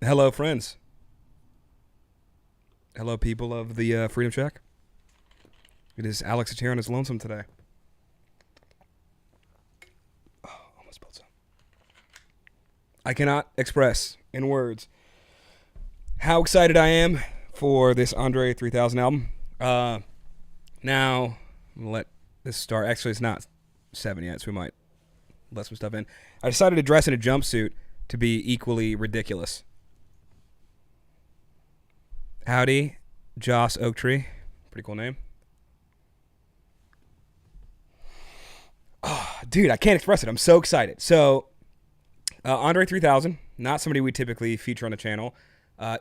Hello, friends. Hello, people of the Freedom Shack. It is Alex here on his lonesome today. Oh, almost spilled some. I cannot express in words how excited I am for this Andre 3000 album. Now, I'm going to let this start. Actually, it's not 7 yet, so we might let some stuff in. I decided to dress in a jumpsuit to be equally ridiculous. Howdy, Joss Oaktree. Pretty cool name. Oh, dude, I can't express it. I'm so excited. So, Andre 3000, not somebody we typically feature on the channel,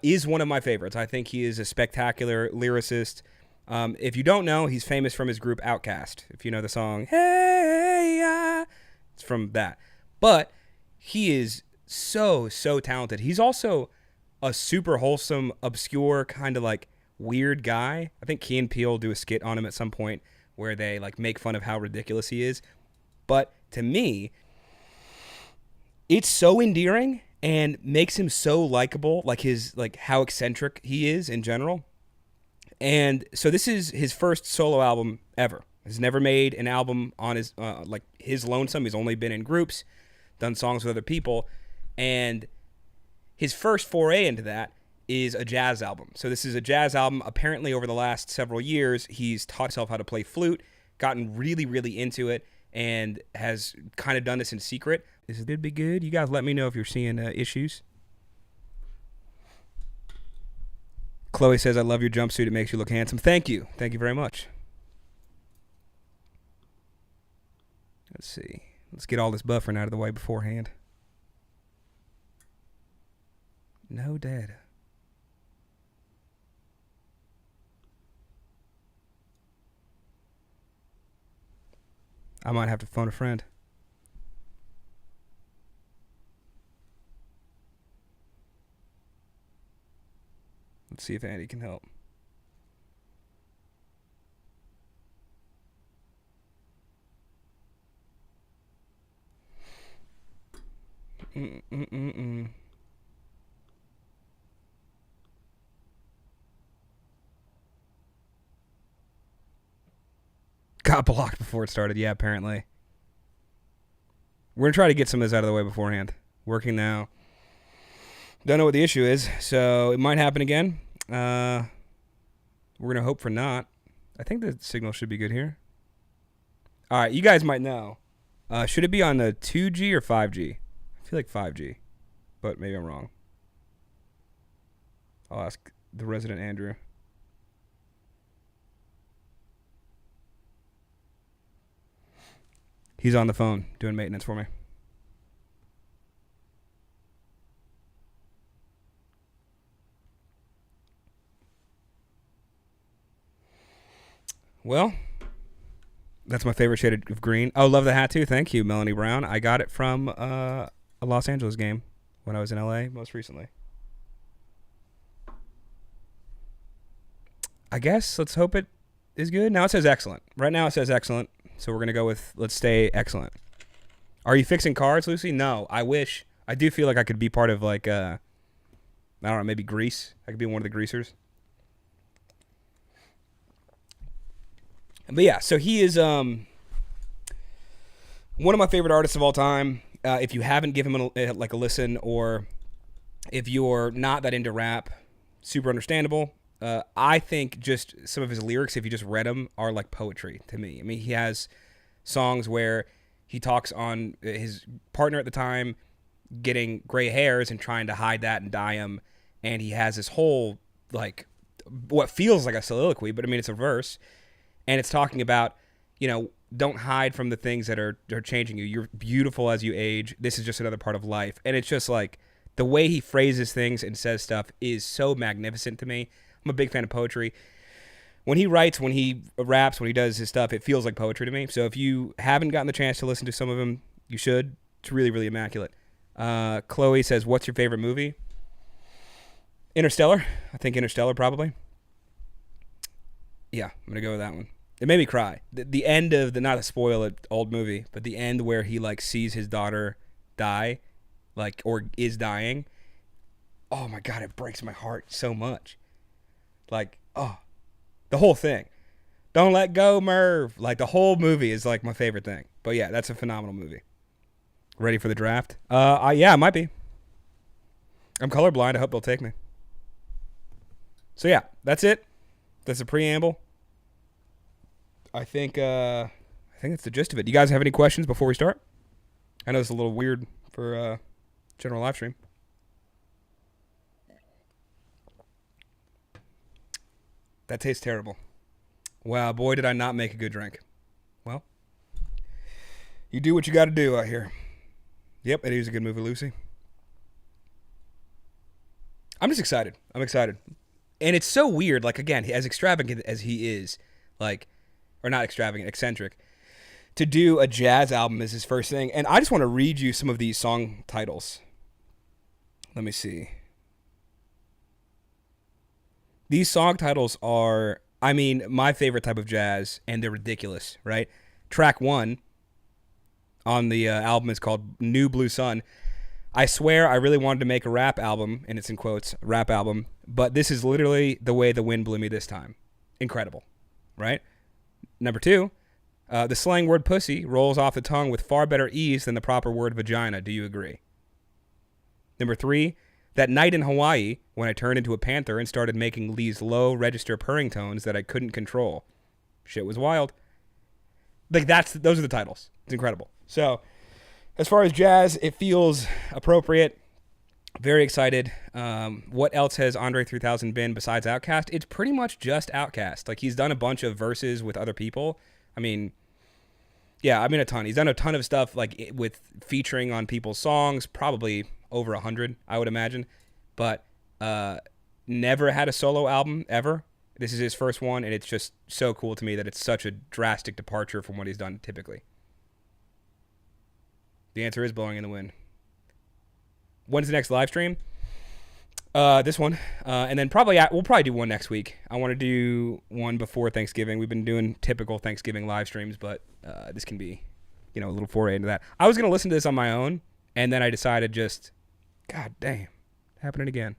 is one of my favorites. I think he is a spectacular lyricist. If you don't know, he's famous from his group Outkast. If you know the song, Hey, it's from that. But he is so talented. He's also a super wholesome, obscure, kind of like weird guy. I think Key and Peele do a skit on him at some point where they like make fun of how ridiculous he is. But to me, it's so endearing and makes him so likable, like how eccentric he is in general. And so this is his first solo album ever. He's never made an album on his lonesome. He's only been in groups, done songs with other people, and his first foray into that is a jazz album. So this is a jazz album. Apparently, over the last several years, he's taught himself how to play flute, gotten really into it, and has kind of done this in secret. This did be good. You guys let me know if you're seeing issues. Chloe says, I love your jumpsuit. It makes you look handsome. Thank you. Thank you very much. Let's see. Let's get all this buffering out of the way beforehand. No data. I might have to phone a friend. Let's see if Andy can help. Got blocked before it started. Yeah, apparently. We're going to try to get some of this out of the way beforehand. Working now. Don't know what the issue is, so it might happen again. We're going to hope for not. I think the signal should be good here. All right, you guys might know. Should it be on the 2G or 5G? I feel like 5G, but maybe I'm wrong. I'll ask the resident Andrew. He's on the phone doing maintenance for me. Well, that's my favorite shade of green. Oh, love the hat too. Thank you, Melanie Brown. I got it from a Los Angeles game when I was in LA most recently. I guess let's hope it is good. Now it says excellent. Right now it says excellent. So we're going to go with let's stay excellent. Are you fixing cars, Lucy? No, I wish. I do feel like I could be part of like, I don't know, maybe grease. I could be one of the greasers. But yeah, so he is one of my favorite artists of all time. If you haven't given him a listen, or if you're not that into rap, super understandable. I think just some of his lyrics, if you just read them, are like poetry to me. I mean, he has songs where he talks on his partner at the time getting gray hairs and trying to hide that and dye them. And he has this whole, like, what feels like a soliloquy, but I mean, it's a verse. And it's talking about, don't hide from the things that are changing you. You're beautiful as you age. This is just another part of life. And it's just like the way he phrases things and says stuff is so magnificent to me. I'm a big fan of poetry. When he writes, when he raps, when he does his stuff, it feels like poetry to me. So if you haven't gotten the chance to listen to some of them, you should. It's really immaculate. Chloe says, what's your favorite movie? Interstellar. I think Interstellar probably. Yeah, I'm going to go with that one. It made me cry. The end of not to spoil it, old movie, but the end where he like sees his daughter die, like, or is dying. Oh my God, it breaks my heart so much. Like, oh, the whole thing. Don't let go, Merv. Like, the whole movie is like my favorite thing. But yeah, that's a phenomenal movie. Ready for the draft? Yeah, it might be. I'm colorblind. I hope they'll take me. So yeah, that's it. That's a preamble. I think that's the gist of it. You guys have any questions before we start? I know it's a little weird for general live stream. That tastes terrible. Wow, boy, did I not make a good drink. Well, you do what you got to do out here. Yep, it is a good movie, Lucy. I'm just excited. I'm excited. And it's so weird, like, again, as extravagant as he is, like, or not extravagant, eccentric, to do a jazz album is his first thing. And I just want to read you some of these song titles. Let me see. These song titles are, I mean, my favorite type of jazz, and they're ridiculous, right? Track 1 on the album is called New Blue Sun. I swear I really wanted to make a rap album, and it's in quotes, rap album, but this is literally the way the wind blew me this time. Incredible, right? Number 2, the slang word pussy rolls off the tongue with far better ease than the proper word vagina. Do you agree? Number 3, that night in Hawaii when I turned into a panther and started making these low register purring tones that I couldn't control. Shit was wild. Like those are the titles. It's incredible. So, as far as jazz, it feels appropriate. Very excited. What else has Andre 3000 been besides Outkast? It's pretty much just Outkast. Like, he's done a bunch of verses with other people. I mean, yeah, a ton. He's done a ton of stuff like with featuring on people's songs, probably over 100, I would imagine. But never had a solo album ever. This is his first one, and it's just so cool to me that it's such a drastic departure from what he's done typically. The answer is blowing in the wind. When's the next live stream? This one. And then we'll probably do one next week. I want to do one before Thanksgiving. We've been doing typical Thanksgiving live streams, but this can be, a little foray into that. I was going to listen to this on my own, and then I decided just, God damn, happening again.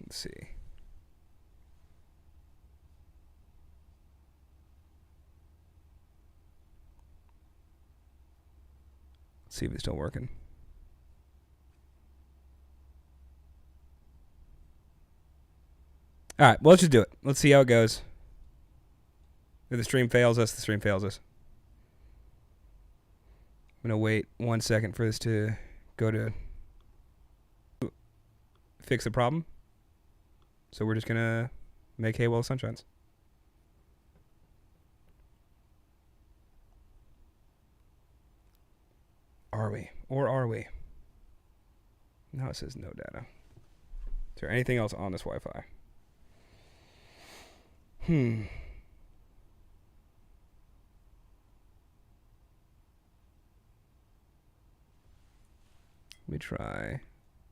Let's see. See if it's still working. All right, well, let's just do it. Let's see how it goes. If the stream fails us, the stream fails us. I'm going to wait 1 second for this to go to fix the problem. So we're just going to make hay while the sun shines. Are we? Or are we? Now it says no data. Is there anything else on this Wi-Fi? Let me try.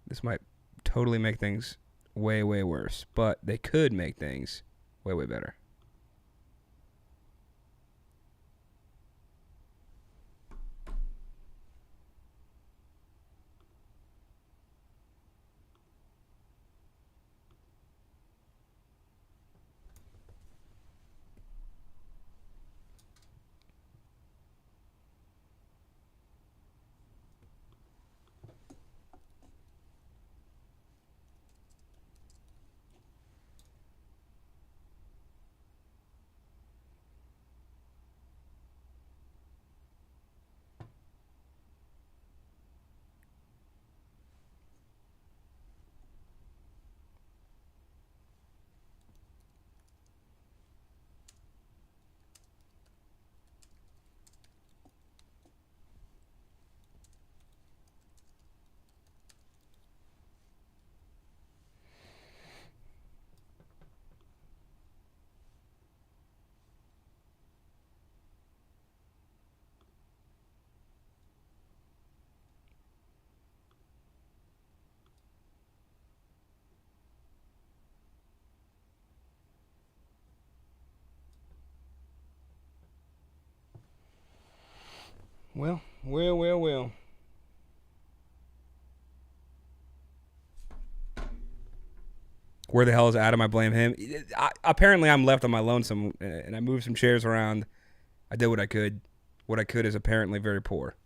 This might totally make things way, way worse, but they could make things way, way better. Well. Where the hell is Adam? I blame him. Apparently, I'm left on my lonesome, and I moved some chairs around. I did what I could. What I could is apparently very poor.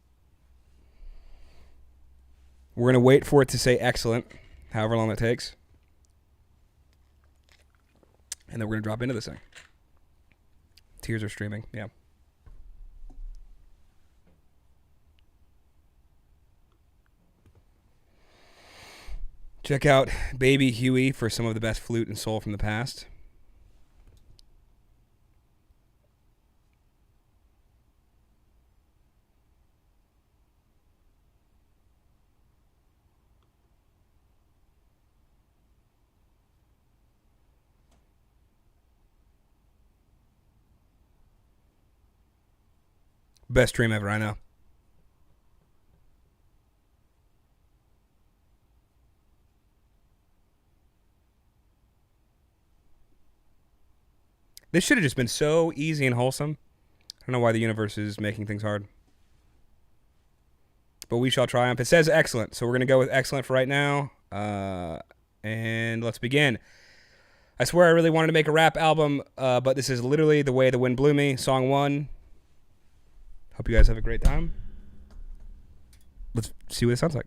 We're going to wait for it to say excellent, however long it takes. And then we're going to drop into this thing. Tears are streaming. Yeah. Check out Baby Huey for some of the best flute and soul from the past. Best stream ever, I know. This should have just been so easy and wholesome. I don't know why the universe is making things hard. But we shall triumph. It says excellent, so we're going to go with excellent for right now. And let's begin. I swear I really wanted to make a rap album, but this is literally The Way the Wind Blew Me, song 1. Hope you guys have a great time. Let's see what it sounds like.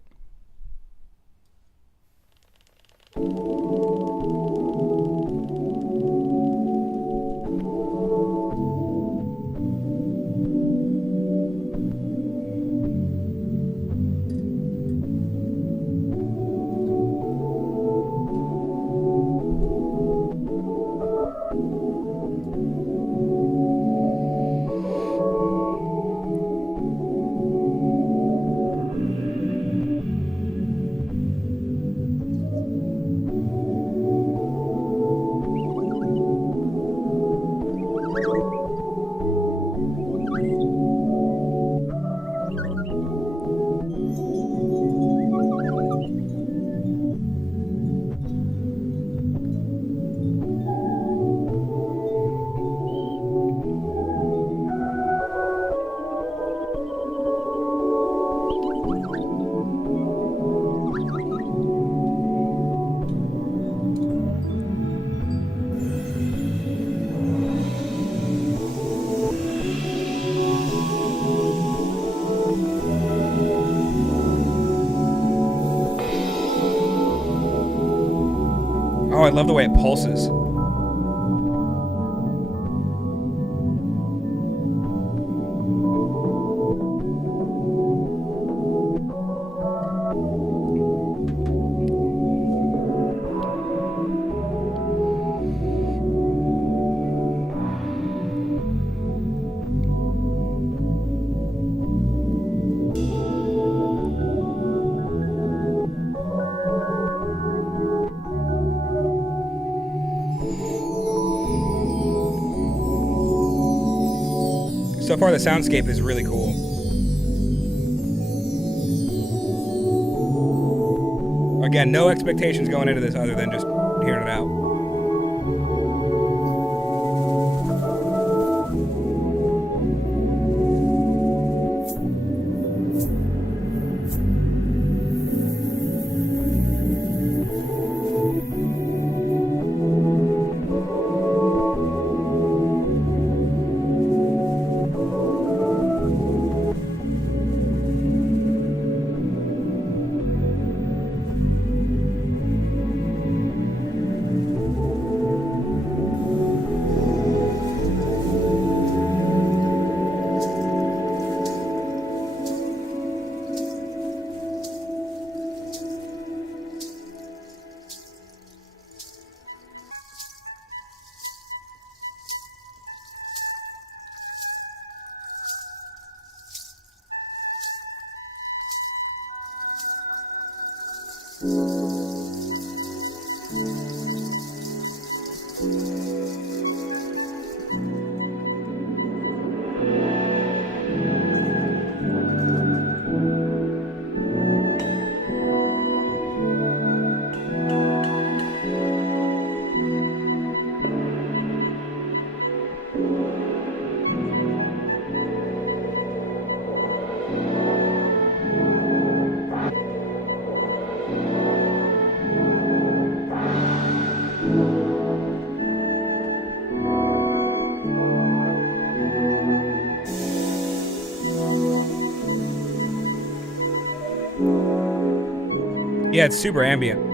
Oh, I love the way it pulses. So far, the soundscape is really cool. Again, no expectations going into this other than just hearing it out. Yeah, it's super ambient.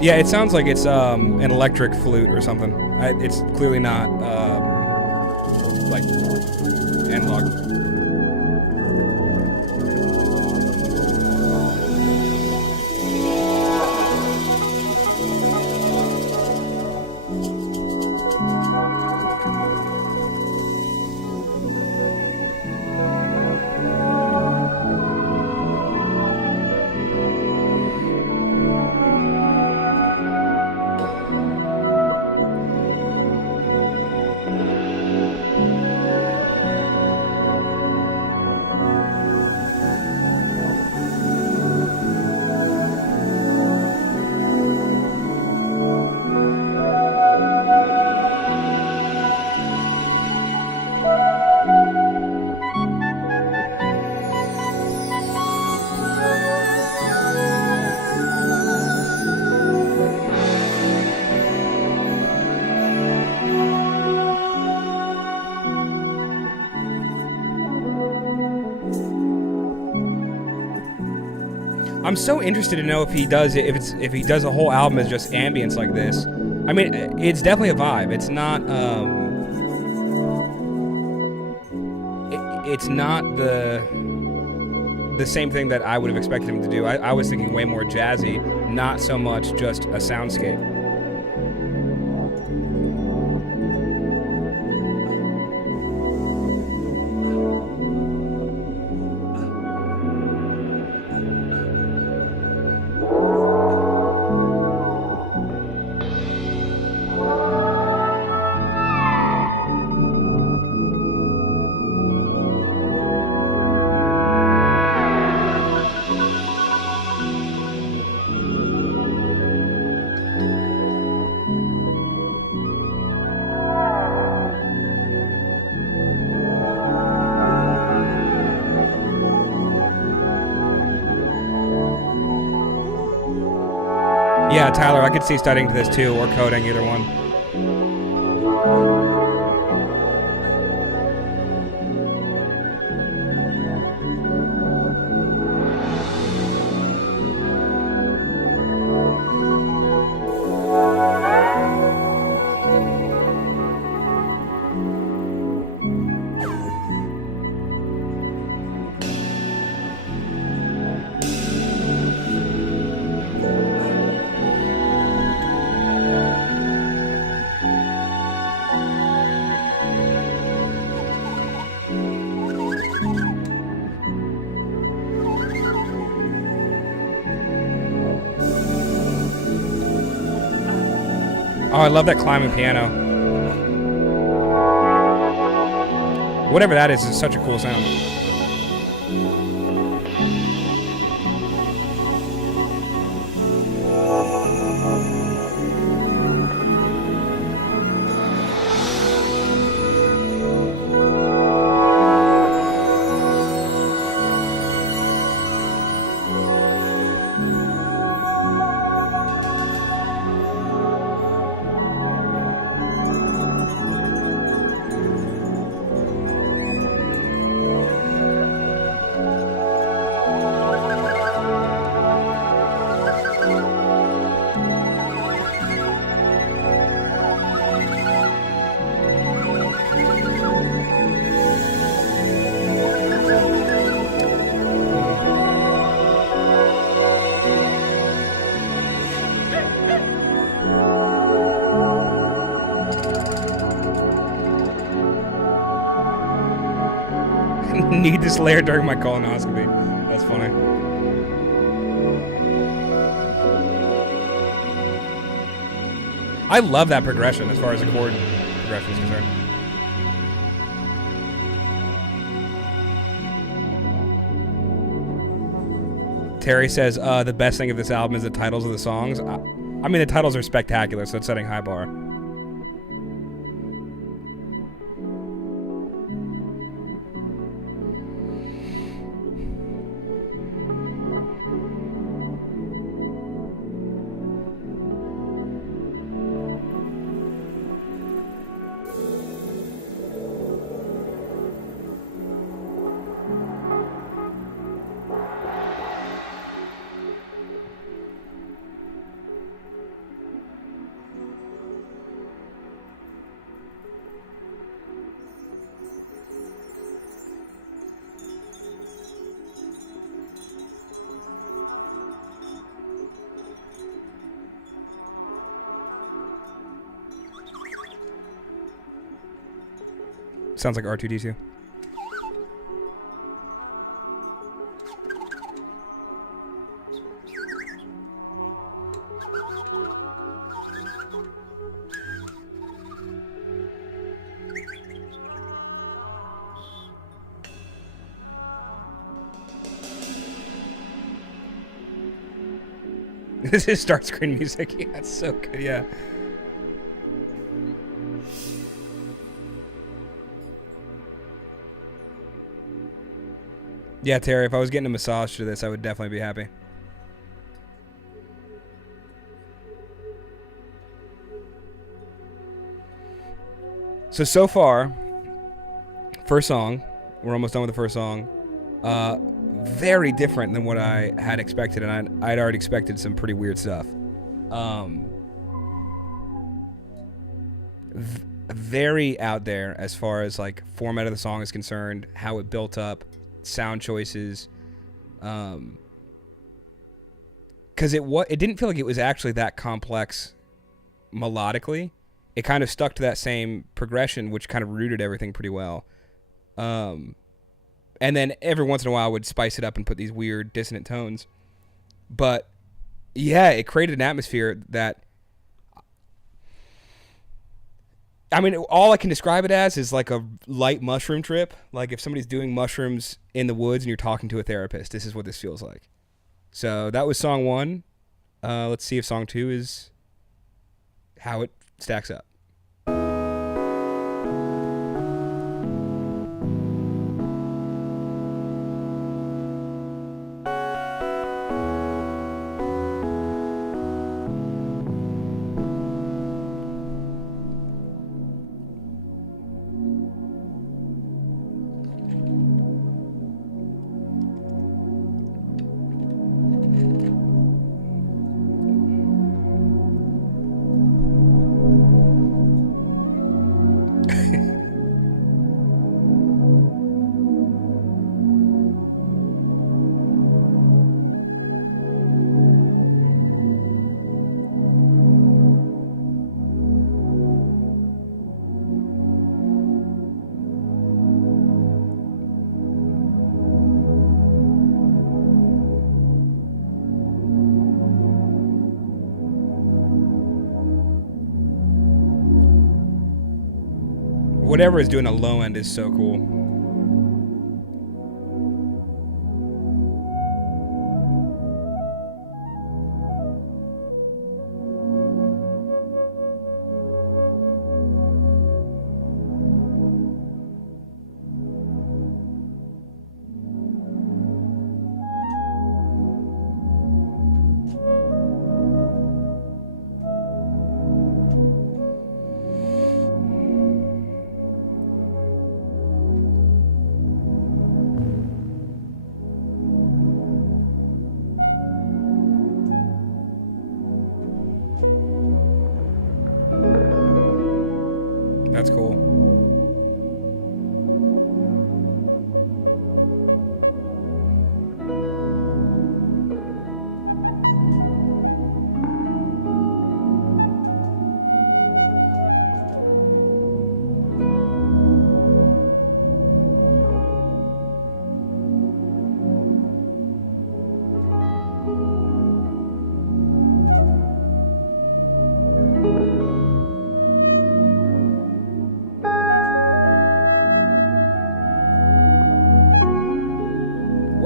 Yeah, it sounds like it's an electric flute or something. It's clearly not like analog. I'm so interested to know if he does a whole album as just ambience like this. I mean, it's definitely a vibe. It's not it's not the same thing that I would have expected him to do. I was thinking way more jazzy, not so much just a soundscape. Yeah, Tyler, I could see studying to this too, or coding, either one. Oh, I love that climbing piano. Whatever that is such a cool sound. Need this layer during my colonoscopy. That's funny. I love that progression as far as the chord progression is concerned. Terry says, the best thing of this album is the titles of the songs. I mean, the titles are spectacular, so it's setting a high bar. Sounds like R2D2. This is start screen music. Yeah, it's so good. Yeah. Yeah, Terry, if I was getting a massage to this, I would definitely be happy. So far, first song, we're almost done with the first song. Very different than what I had expected, and I'd already expected some pretty weird stuff. Very out there as far as like format of the song is concerned, how it built up, sound choices, because it didn't feel like it was actually that complex melodically. It kind of stuck to that same progression, which kind of rooted everything pretty well. And then every once in a while would spice it up and put these weird dissonant tones. But yeah, it created an atmosphere that, I mean, all I can describe it as is like a light mushroom trip. Like if somebody's doing mushrooms in the woods and you're talking to a therapist, this is what this feels like. So that was song 1. Let's see if song 2 is how it stacks up. Whatever is doing a low end is so cool. That's cool.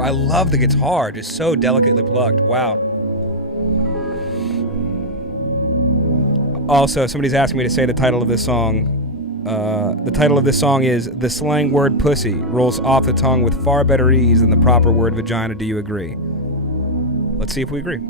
I love the guitar, just so delicately plucked. Wow. Also, somebody's asking me to say the title of this song. The title of this song is "The Slang Word Pussy Rolls Off the Tongue with Far Better Ease Than the Proper Word Vagina. Do you agree?" Let's see if we agree.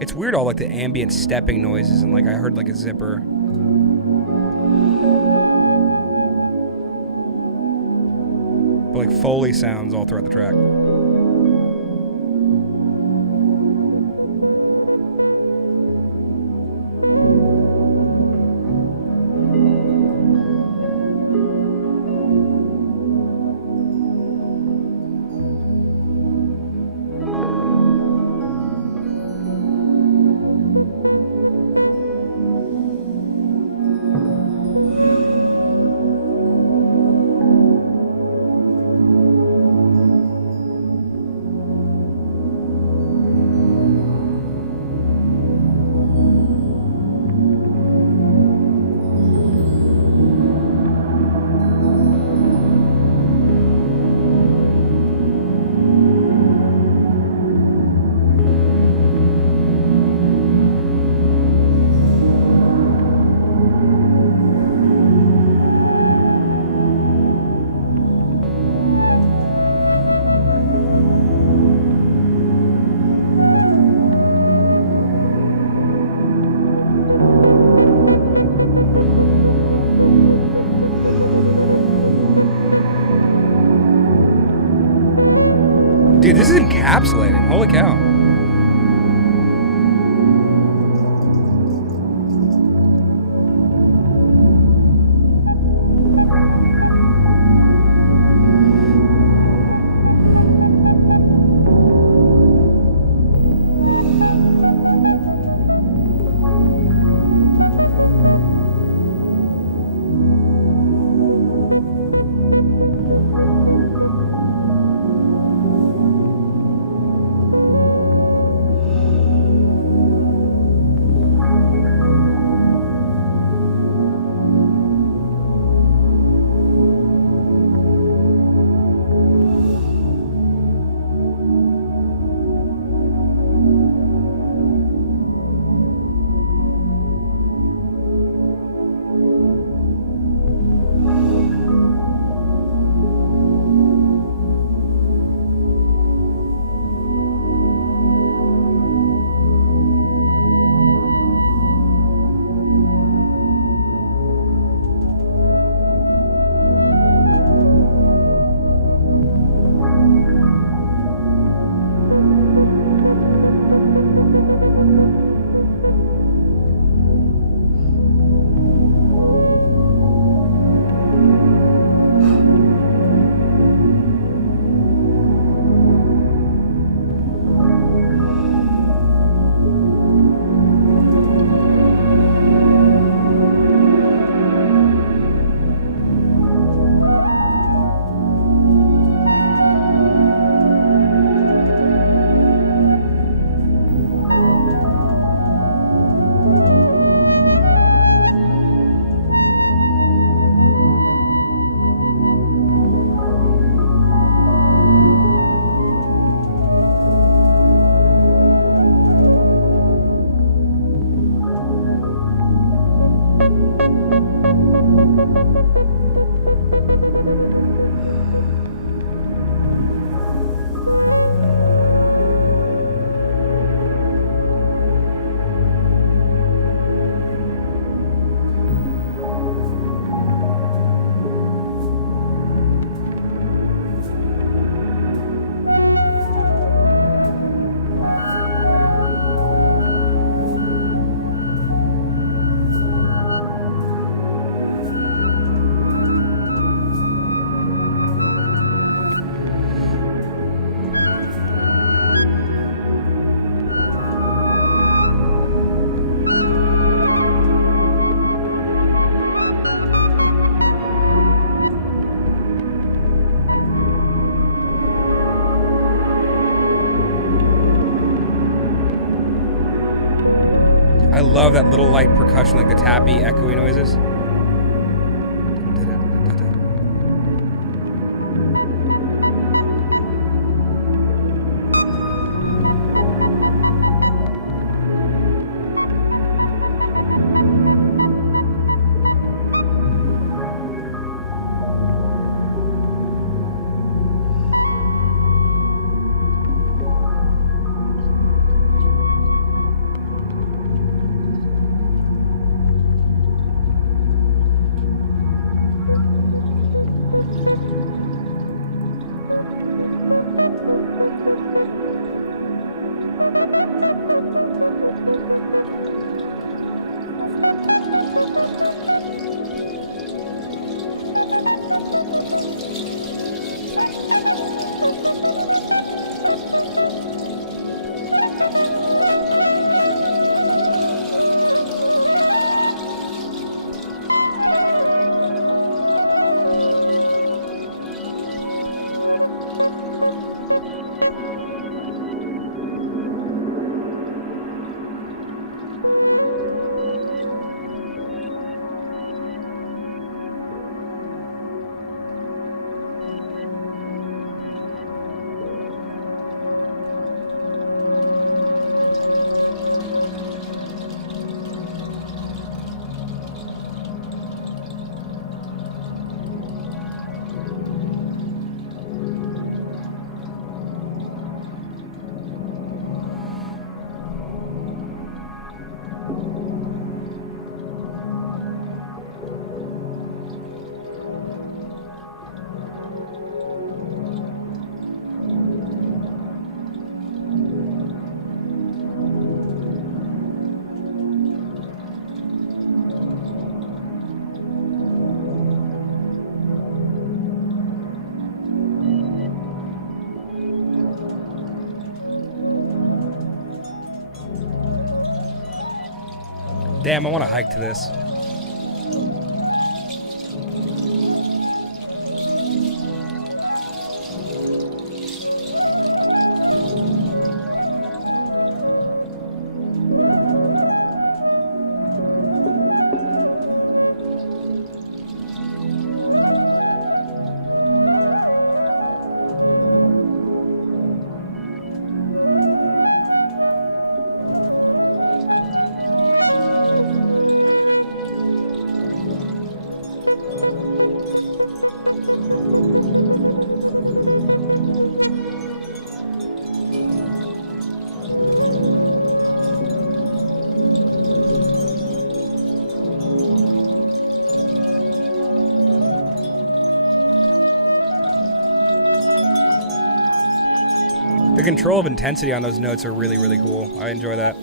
It's weird, all like the ambient stepping noises, and like I heard like a zipper. But like Foley sounds all throughout the track. Dude, this is encapsulating. Holy cow. love that little light percussion, like the tappy, echoey noises. Damn, I want to hike to this. The control of intensity on those notes are really, really cool. I enjoy that.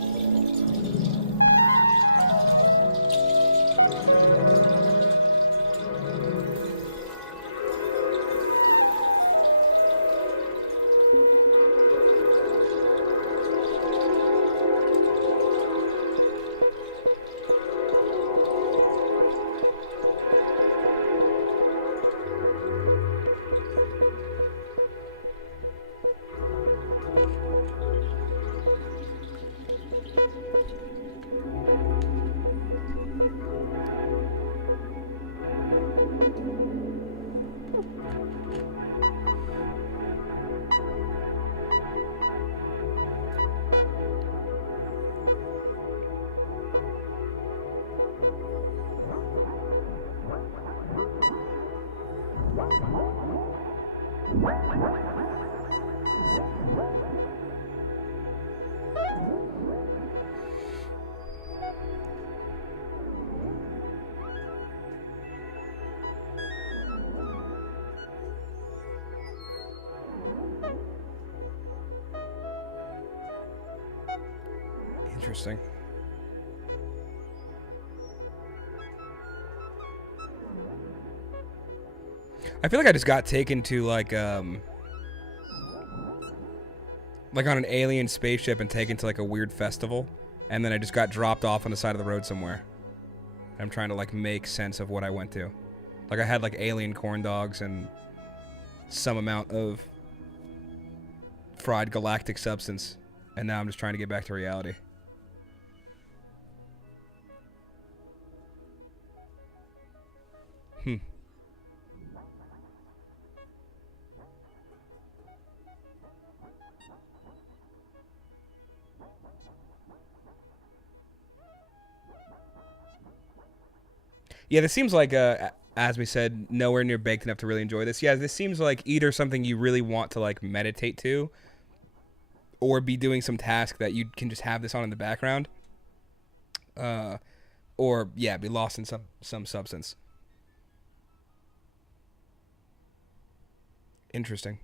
Interesting. I feel like I just got taken to like on an alien spaceship and taken to like a weird festival, and then I just got dropped off on the side of the road somewhere. I'm trying to like make sense of what I went to. Like I had like alien corn dogs and some amount of fried galactic substance, and now I'm just trying to get back to reality. Hmm. Yeah, this seems like, as we said, nowhere near baked enough to really enjoy this. Yeah, this seems like either something you really want to like meditate to, or be doing some task that you can just have this on in the background, uh, or yeah, be lost in some substance. Interesting.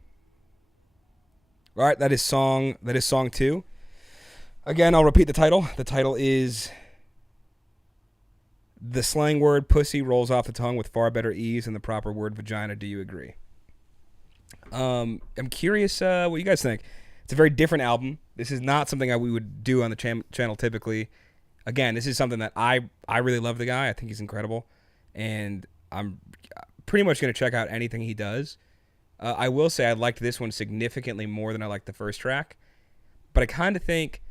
All right, that is song. That is song two. Again, I'll repeat the title. The title is "The slang word pussy rolls off the tongue with far better ease than the proper word vagina. Do you agree?" I'm curious what you guys think. It's a very different album. This is not something we would do on the channel typically. Again, this is something that I really love the guy. I think he's incredible, and I'm pretty much going to check out anything he does. I will say I liked this one significantly more than I liked the first track, but I kind of think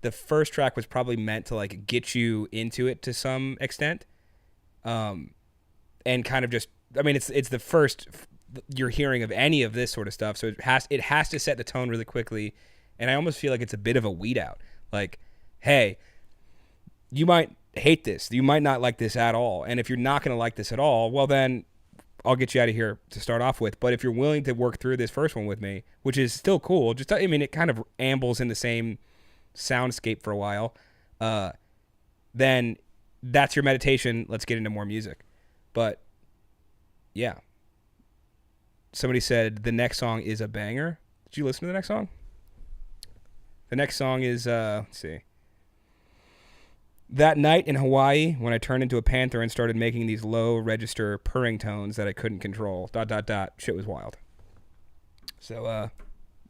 the first track was probably meant to like get you into it to some extent, and kind of just, I mean, it's the first you're hearing of any of this sort of stuff, so it has to set the tone really quickly, and I almost feel like it's a bit of a weed out. Like, hey, you might hate this, you might not like this at all, and if you're not going to like this at all, well then I'll get you out of here to start off with. But if you're willing to work through this first one with me, which is still cool, just, I mean, it kind of ambles in the same soundscape for a while, then that's your meditation. Let's get into more music. But yeah, somebody said the next song is a banger. Did you listen to the next song? The next song is let's see. That night in Hawaii, when I turned into a panther and started making these low register purring tones that I couldn't control. ... Shit was wild. So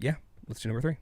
yeah, let's do number 3.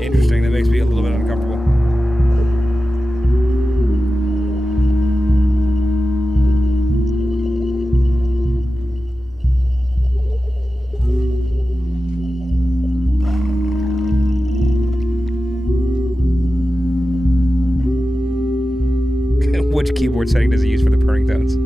Interesting. That makes me a little bit uncomfortable. Which keyboard setting does he use for the purring tones?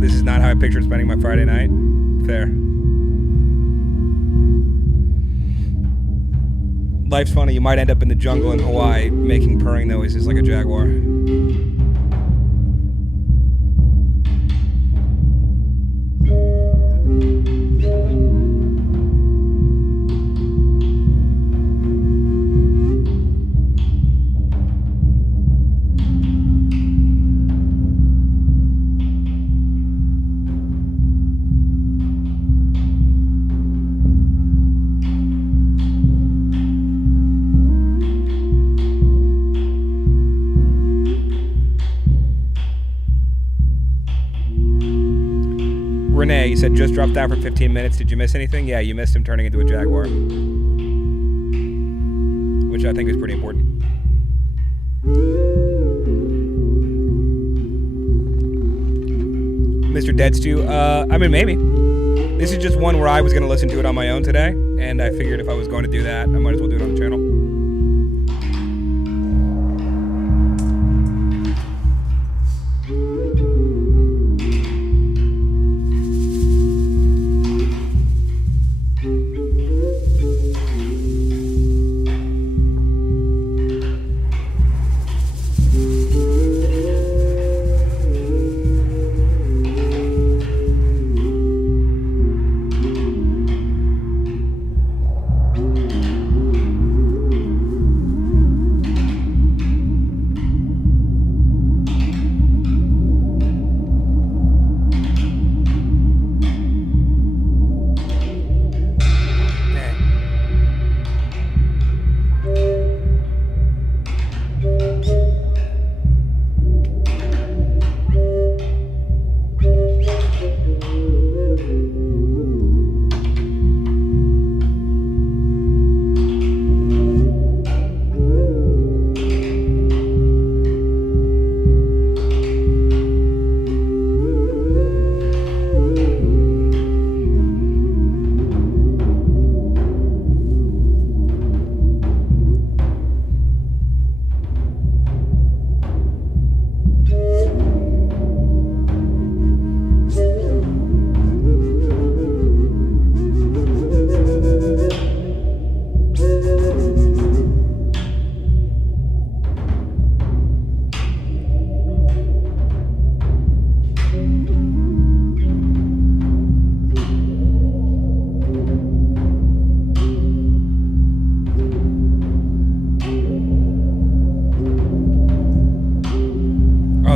This is not how I pictured spending my Friday night. Fair. Life's funny. You might end up in the jungle in Hawaii making purring noises like a jaguar. Renee, you said just dropped out for 15 minutes. Did you miss anything? Yeah, you missed him turning into a jaguar, which I think is pretty important. Mr. Deadstew, I mean, maybe. This is just one where I was going to listen to it on my own today, and I figured if I was going to do that, I might as well do it on the channel.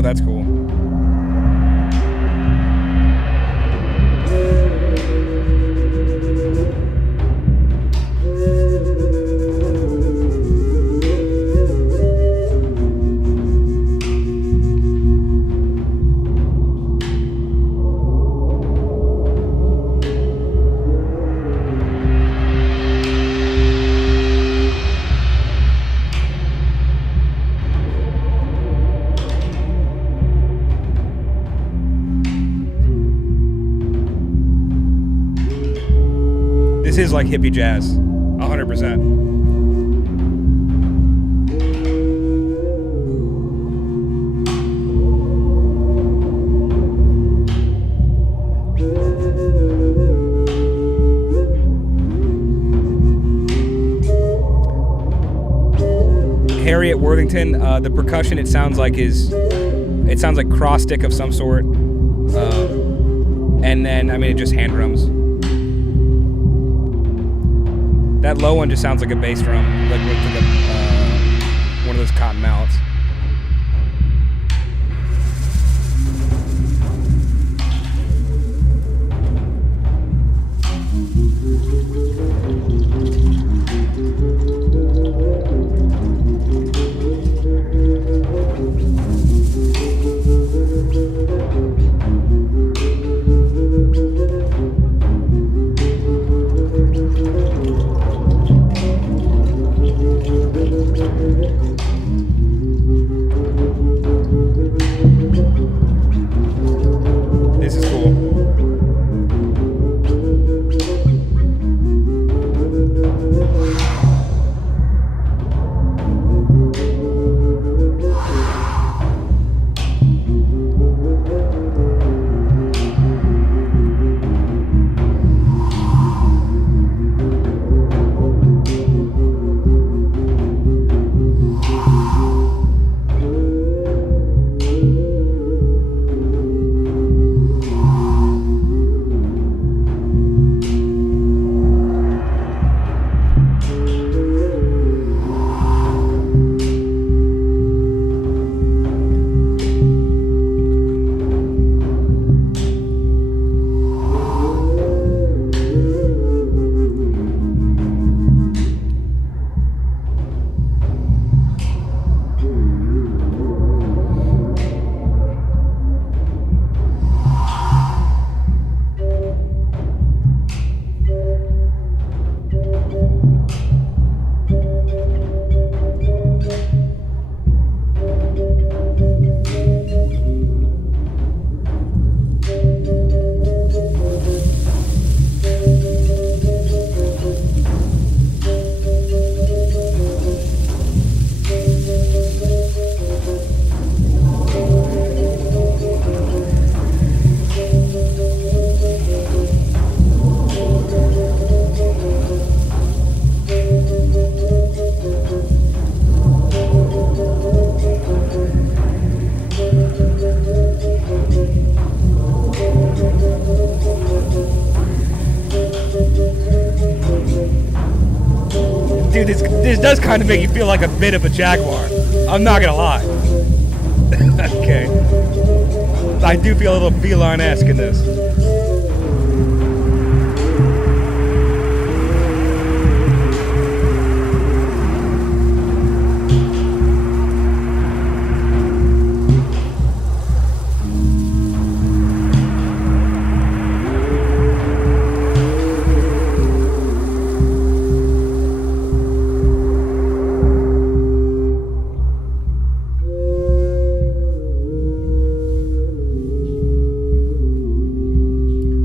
That's cool. This is like hippie jazz, 100%. Harriet Worthington, the percussion it sounds like cross stick of some sort, and then I mean it just hand drums. That low one just sounds like a bass drum, like one of those cotton mallets. This does kind of make you feel like a bit of a jaguar. I'm not gonna lie. Okay. I do feel a little feline-esque in this.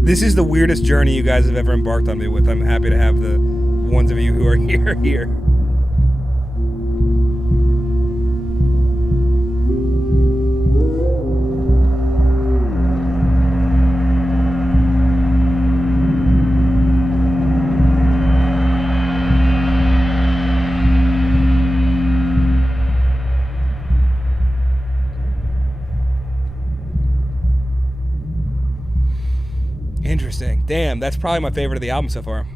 This is the weirdest journey you guys have ever embarked on me with. I'm happy to have the ones of you who are here. Interesting. Damn, that's probably my favorite of the album so far.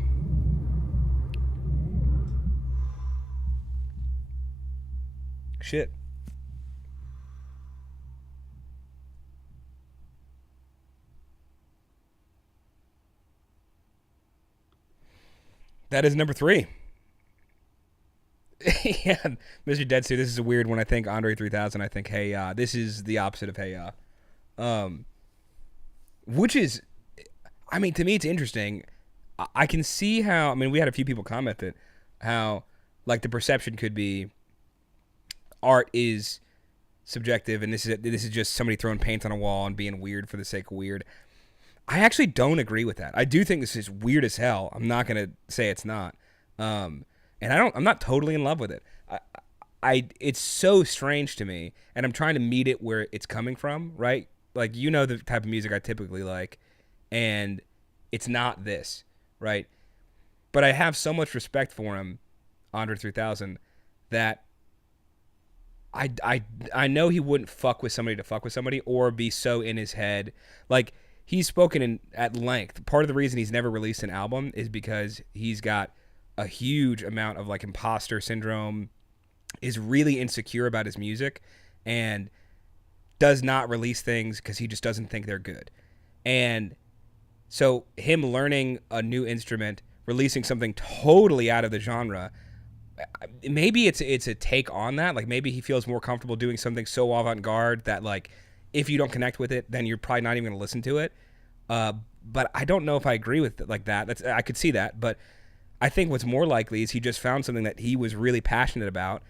Shit. That is number 3. Yeah, Mr. Deadsuit, this is a weird one. I think Andre 3000, I think Hey Ya. This is the opposite of Hey Ya. Which is... I mean, to me, it's interesting. I can see how, I mean, we had a few people comment that how, like, the perception could be art is subjective and this is just somebody throwing paint on a wall and being weird for the sake of weird. I actually don't agree with that. I do think this is weird as hell. I'm not going to say it's not. And I'm not totally in love with it. It's so strange to me, and I'm trying to meet it where it's coming from, right? Like, you know the type of music I typically like. And it's not this, right? But I have so much respect for him, Andre 3000, that I know he wouldn't fuck with somebody to fuck with somebody or be so in his head. Like, he's spoken at length. Part of the reason he's never released an album is because he's got a huge amount of, like, imposter syndrome, is really insecure about his music, and does not release things because he just doesn't think they're good. And so him learning a new instrument, releasing something totally out of the genre, maybe it's a take on that. Like, maybe he feels more comfortable doing something so avant-garde that, like, if you don't connect with it, then you're probably not even going to listen to it. But I don't know if I agree with it like that. I could see that. But I think what's more likely is he just found something that he was really passionate about,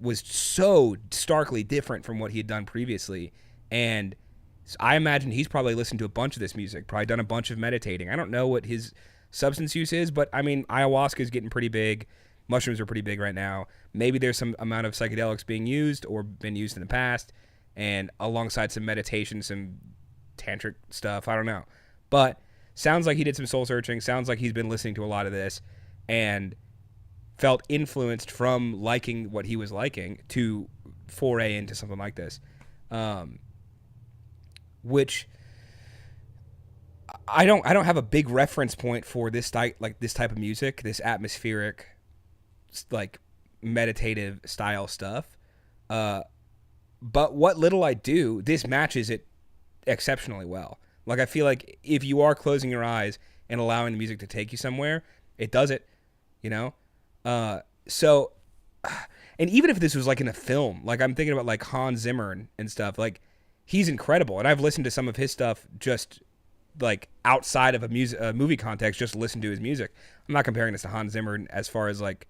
was so starkly different from what he had done previously, and I imagine he's probably listened to a bunch of this music, probably done a bunch of meditating. I don't know what his substance use is, but I mean, ayahuasca is getting pretty big. Mushrooms are pretty big right now. Maybe there's some amount of psychedelics being used or been used in the past, and alongside some meditation, some tantric stuff. I don't know. But sounds like he did some soul searching. Sounds like he's been listening to a lot of this and felt influenced from liking what he was liking to foray into something like this. Which I don't have a big reference point for this type of music, this atmospheric, like, meditative style stuff. But what little I do, this matches it exceptionally well. Like, I feel like if you are closing your eyes and allowing the music to take you somewhere, it does it, you know? So, and even if this was like in a film, like, I'm thinking about like Hans Zimmer and stuff, like, he's incredible, and I've listened to some of his stuff just, like, outside of a movie context, just listen to his music. I'm not comparing this to Hans Zimmer as far as, like,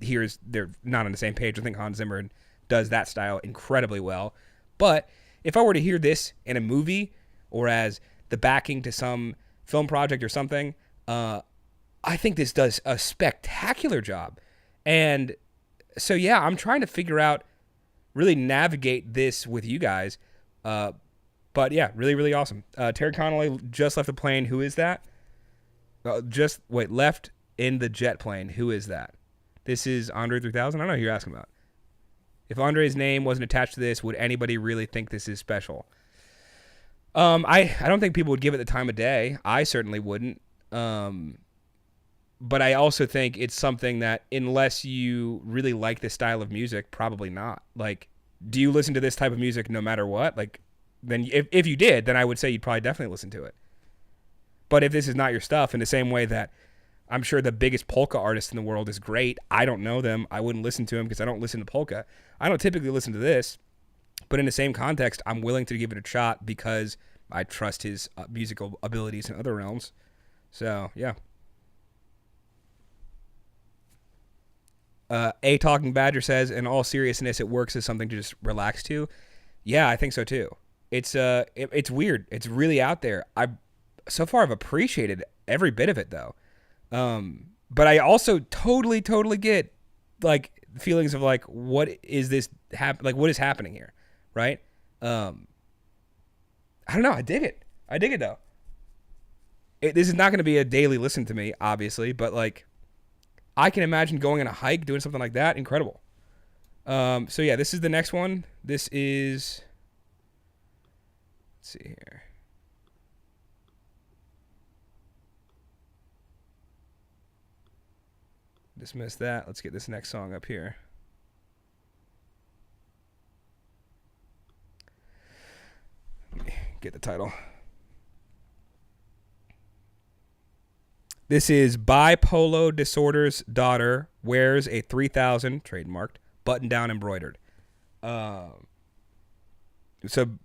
they're not on the same page. I think Hans Zimmer does that style incredibly well. But if I were to hear this in a movie or as the backing to some film project or something, I think this does a spectacular job. And so, yeah, I'm trying to figure out, really navigate this with you guys. But yeah, really, really awesome. Terry Connolly just left the plane. Who is that? Left in the jet plane. Who is that? This is Andre 3000? I don't know who you're asking about. If Andre's name wasn't attached to this, would anybody really think this is special? I don't think people would give it the time of day. I certainly wouldn't. but I also think it's something that unless you really like this style of music, probably not. Like, do you listen to this type of music no matter what? Like, then if you did, then I would say you'd probably definitely listen to it. But if this is not your stuff, in the same way that I'm sure the biggest polka artist in the world is great, I don't know them. I wouldn't listen to him because I don't listen to polka. I don't typically listen to this, but in the same context, I'm willing to give it a shot because I trust his musical abilities in other realms. So, yeah. A Talking Badger says, in all seriousness, it works as something to just relax to. Yeah, I think so too. It's weird. It's really out there. So far I've appreciated every bit of it though. But I also totally get like feelings of like, what is this like what is happening here? Right? I don't know. I dig it though. This is not going to be a daily listen to me, obviously, but like, I can imagine going on a hike, doing something like that. Incredible. So yeah, this is the next one. This is, let's see here. Dismiss that. Let's get this next song up here. Let me get the title. This is Bipolar Disorder's daughter wears a 3000 trademarked button down embroidered. So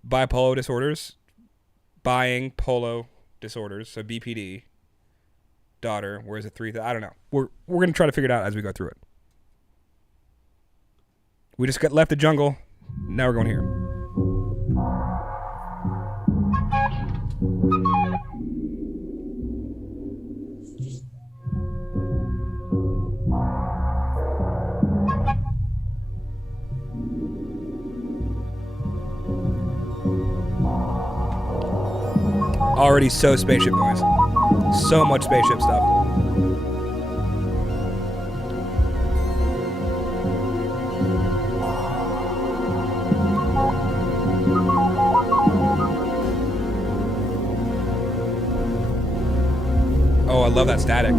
bipolar disorders, buying polo disorders. So BPD daughter wears a 3000. I don't know. We're gonna try to figure it out as we go through it. We just left the jungle. Now we're going here. Already so spaceship noise. So much spaceship stuff. Oh, I love that static.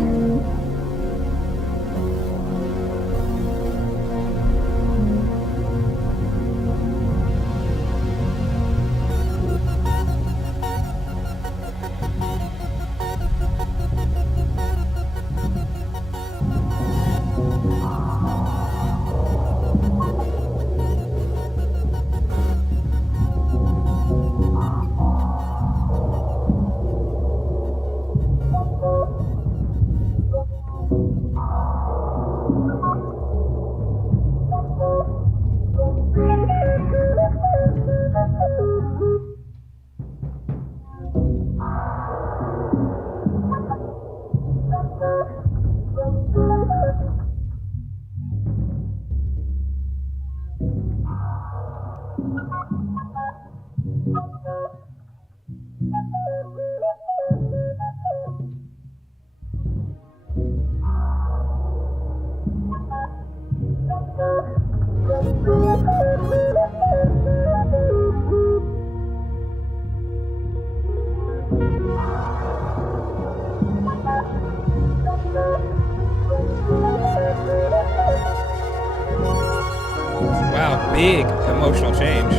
Wow, big emotional change.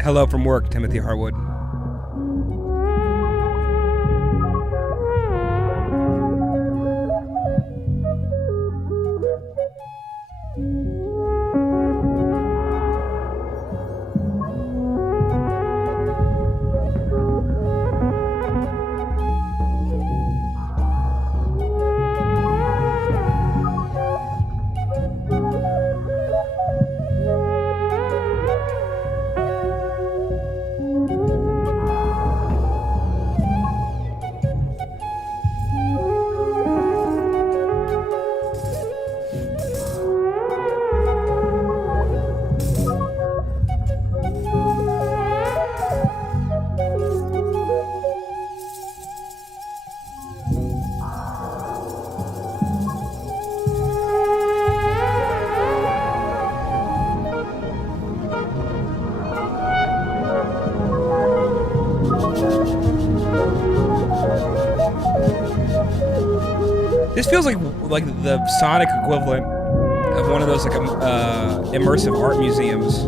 Hello from work, Timothy Harwood. This feels like the sonic equivalent of one of those like immersive art museums.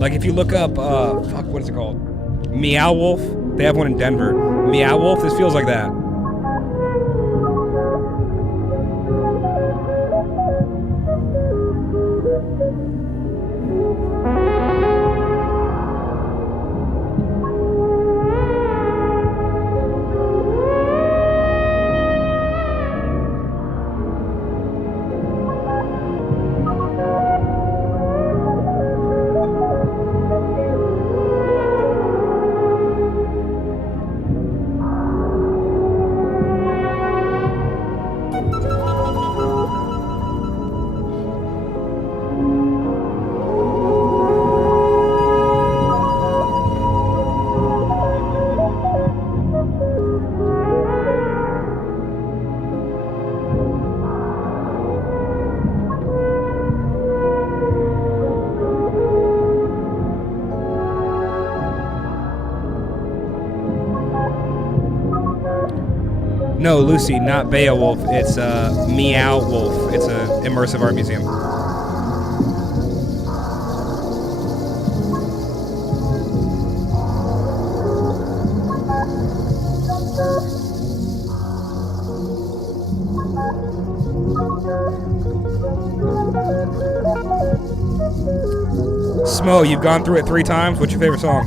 Like if you look up, what is it called? Meow Wolf. They have one in Denver. Meow Wolf. This feels like that. No, Lucy, not Beowulf. It's Meow Wolf. It's an immersive art museum. Smo, you've gone through it 3 times. What's your favorite song?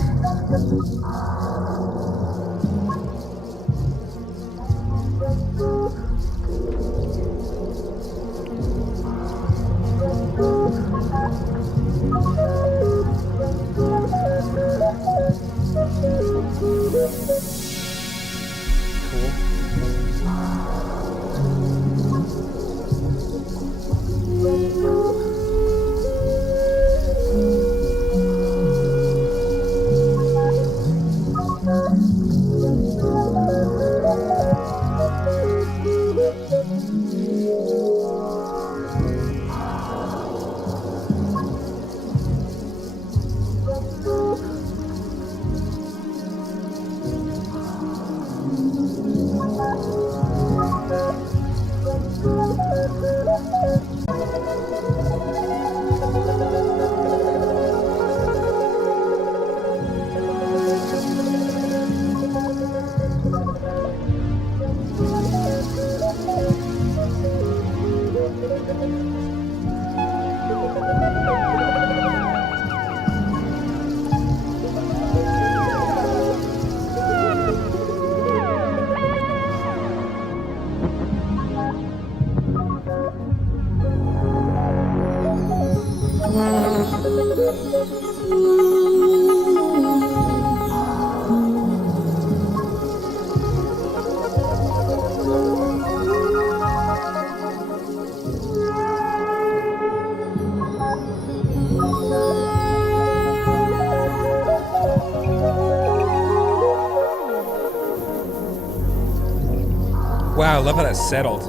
Wow, I love how that settled.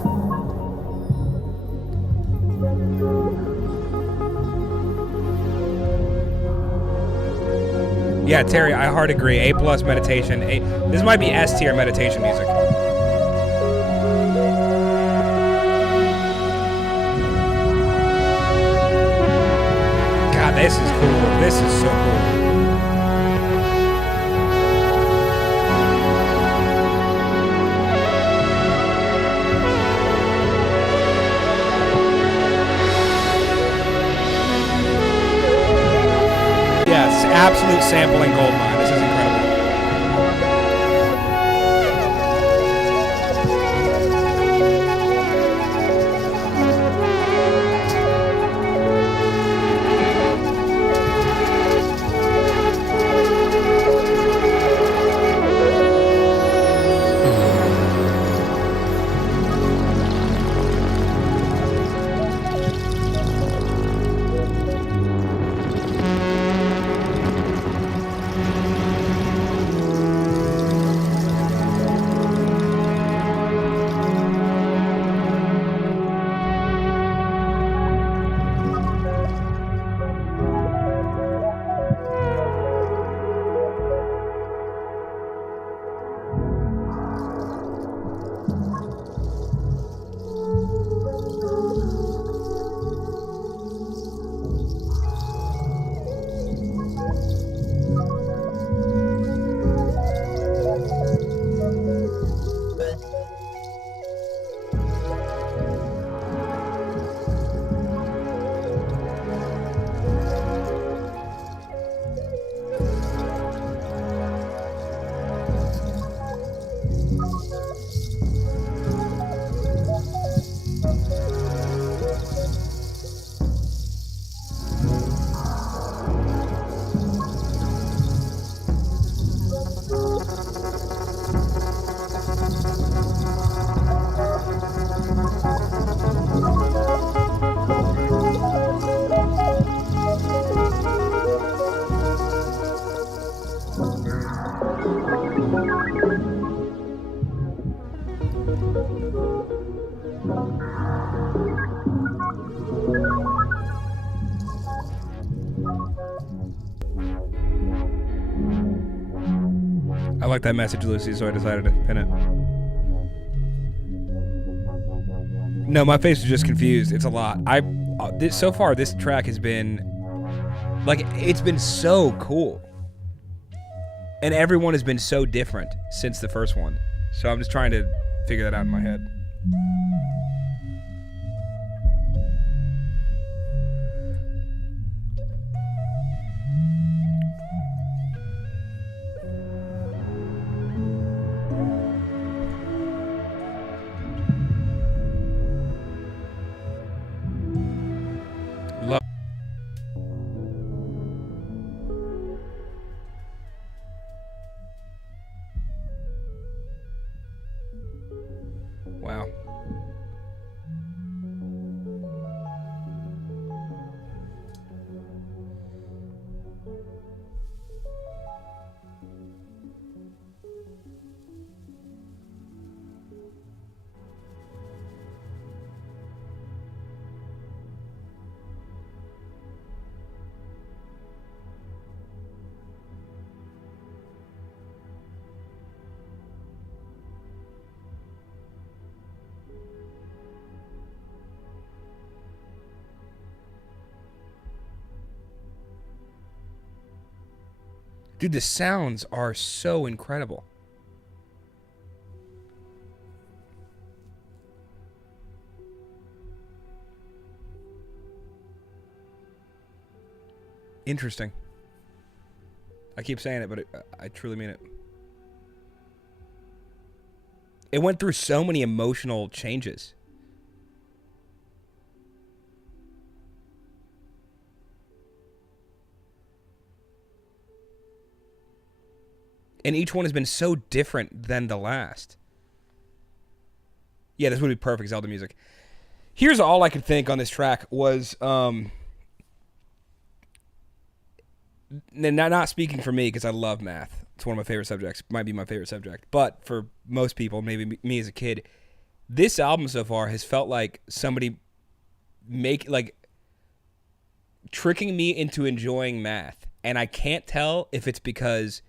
Yeah, Terry, I hard agree. A+ meditation. This might be S tier meditation music. God, this is cool. This is so cool. Yes, absolute sampling goldmine. This is incredible. like that message, Lucy, so I decided to pin it. No, my face was just confused. It's a lot. So far, this track has been, like, it's been so cool. And everyone has been so different since the first one. So I'm just trying to figure that out in my head. Wow. Dude, the sounds are so incredible. Interesting. I keep saying it, but I truly mean it. It went through so many emotional changes. And each one has been so different than the last. Yeah, this would be perfect Zelda music. Here's all I could think on this track was, not speaking for me because I love math. It's one of my favorite subjects. Might be my favorite subject. But for most people, maybe me as a kid, this album so far has felt like somebody tricking me into enjoying math. And I can't tell if it's because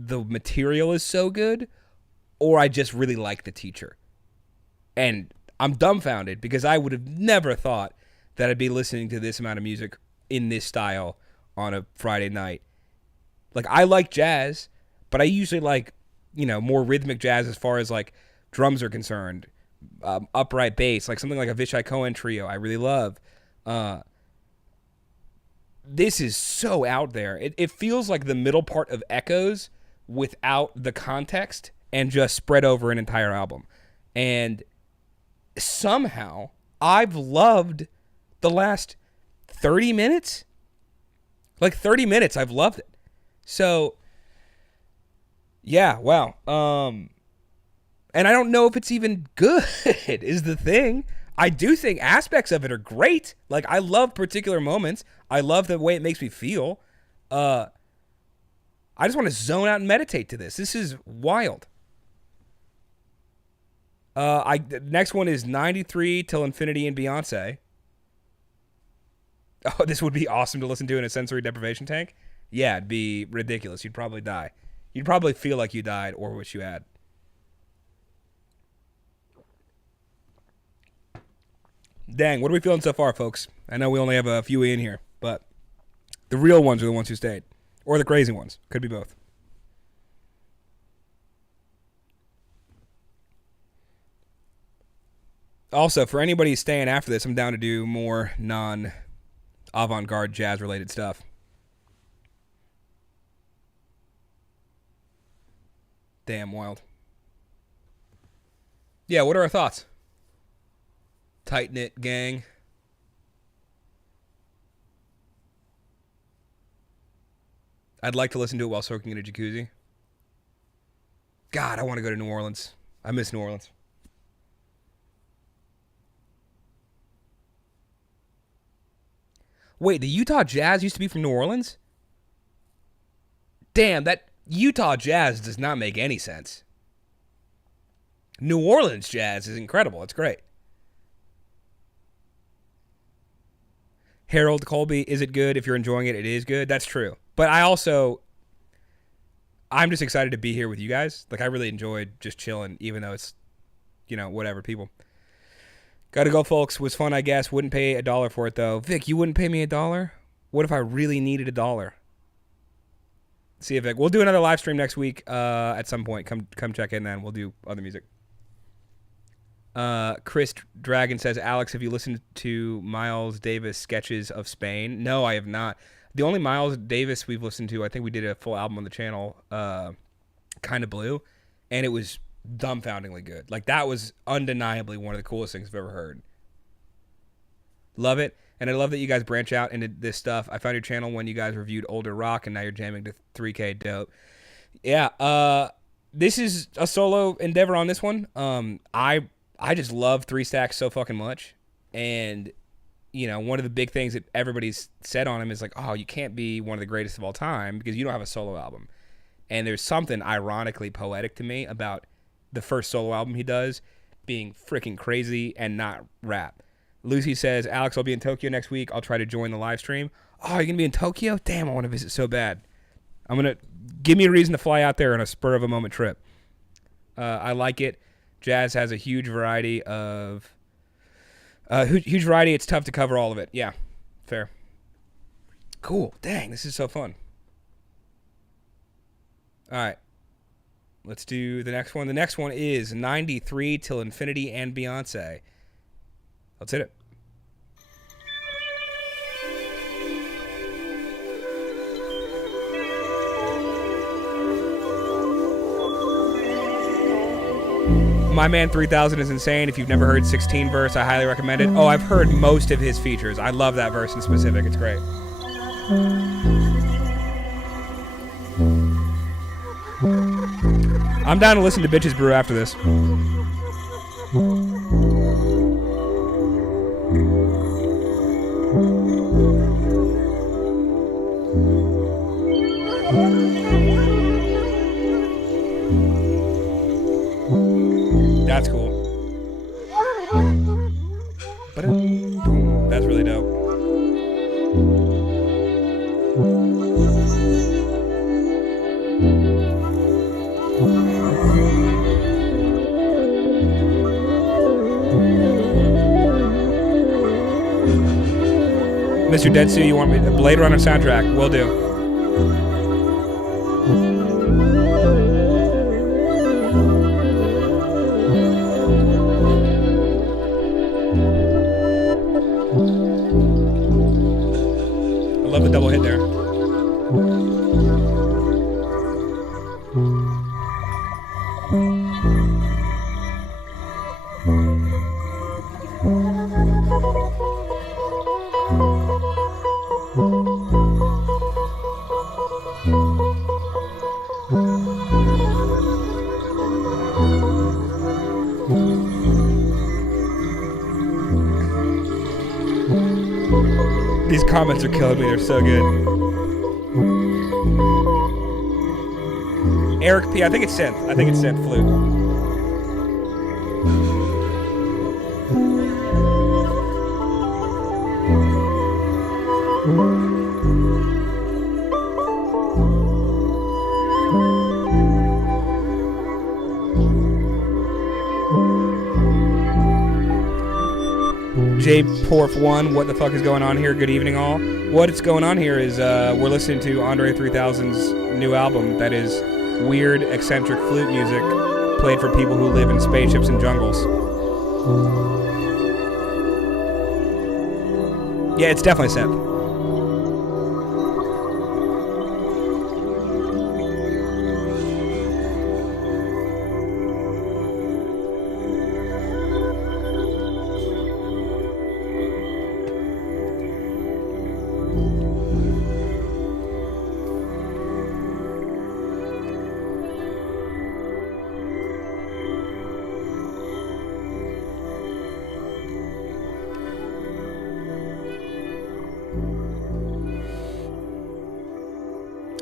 the material is so good or I just really like the teacher. And I'm dumbfounded because I would have never thought that I'd be listening to this amount of music in this style on a Friday night. Like, I like jazz, but I usually like, more rhythmic jazz as far as like drums are concerned, upright bass, like something like a Vishai Cohen trio I really love. This is so out there. It feels like the middle part of Echoes without the context and just spread over an entire album. And somehow I've loved the last 30 minutes. Like 30 minutes, I've loved it. So, yeah, wow. And I don't know if it's even good, is the thing. I do think aspects of it are great. Like, I love particular moments. I love the way it makes me feel. I just want to zone out and meditate to this. This is wild. The next one is 93 Till Infinity and Beyonce. Oh, this would be awesome to listen to in a sensory deprivation tank. Yeah, it'd be ridiculous. You'd probably die. You'd probably feel like you died or wish you had. Dang, what are we feeling so far, folks? I know we only have a few in here, but the real ones are the ones who stayed. Or the crazy ones. Could be both. Also, for anybody staying after this, I'm down to do more non-avant-garde jazz-related stuff. Damn wild. Yeah, what are our thoughts? Tight-knit gang. I'd like to listen to it while soaking in a jacuzzi. God, I want to go to New Orleans. I miss New Orleans. Wait, the Utah Jazz used to be from New Orleans? Damn, that Utah Jazz does not make any sense. New Orleans Jazz is incredible. It's great. Harold Colby, is it good? If you're enjoying it, it is good. That's true. But I also, I'm just excited to be here with you guys. Like, I really enjoyed just chilling, even though it's, whatever, people. Gotta go, folks. Was fun, I guess. Wouldn't pay $1 for it, though. Vic, you wouldn't pay me $1? What if I really needed $1? See if Vic. We'll do another live stream next week at some point. Come check in then. We'll do other music. Chris Dragon says, Alex, have you listened to Miles Davis sketches of Spain? No, I have not. The only Miles Davis we've listened to, I think we did a full album on the channel, Kind of Blue, and it was dumbfoundingly good. Like, that was undeniably one of the coolest things I've ever heard. Love it. And I love that you guys branch out into this stuff. I found your channel when you guys reviewed older rock, and now you're jamming to 3K. Dope. Yeah, this is a solo endeavor on this one. I just love Three Stacks so fucking much. And, one of the big things that everybody's said on him is like, oh, you can't be one of the greatest of all time because you don't have a solo album. And there's something ironically poetic to me about the first solo album he does being freaking crazy and not rap. Lucy says, Alex, I'll be in Tokyo next week. I'll try to join the live stream. Oh, you're going to be in Tokyo? Damn, I want to visit so bad. Give me a reason to fly out there on a spur of a moment trip. I like it. Jazz has a huge variety of... huge variety. It's tough to cover all of it. Yeah, fair. Cool. Dang, this is so fun. All right. Let's do the next one. The next one is 93 Till Infinity and Beyonce. Let's hit it. My Man 3000 is insane. If you've never heard 16 verse, I highly recommend it. Oh, I've heard most of his features. I love that verse in specific. It's great. I'm down to listen to Bitches Brew after this. That's cool. That's really dope. Mr. Deadsu, you want me to Blade Runner soundtrack? Will do. I love the double hit there. These comments are killing me. They're so good. Eric P. I think it's synth. Flute. J Porf 1, what the fuck is going on here? Good evening, all. What's going on here is we're listening to Andre 3000's new album that is weird, eccentric flute music played for people who live in spaceships and jungles. Yeah, it's definitely synth.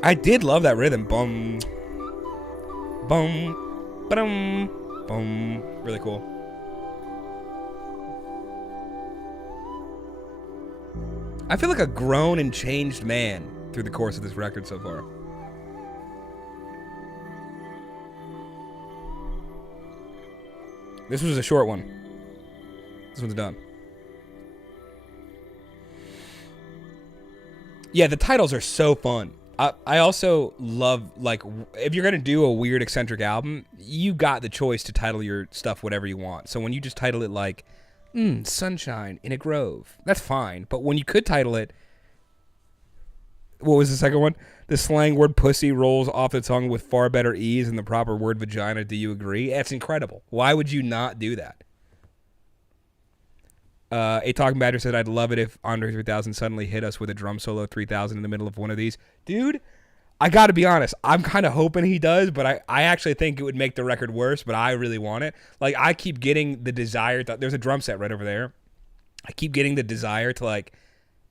I did love that rhythm. Boom. Boom. Ba-dum. Boom. Really cool. I feel like a grown and changed man through the course of this record so far. This was a short one. This one's done. Yeah, the titles are so fun. I also love, like, if you're going to do a weird, eccentric album, you got the choice to title your stuff whatever you want. So when you just title it, like, Sunshine in a Grove, that's fine. But when you could title it, what was the second one? The slang word pussy rolls off the tongue with far better ease than the proper word vagina. Do you agree? That's incredible. Why would you not do that? A Talking Badger said, I'd love it if Andre 3000 suddenly hit us with a drum solo 3000 in the middle of one of these. Dude, I got to be honest. I'm kind of hoping he does, but I actually think it would make the record worse, but I really want it. Like, I keep getting the desire. There's a drum set right over there. I keep getting the desire to, like,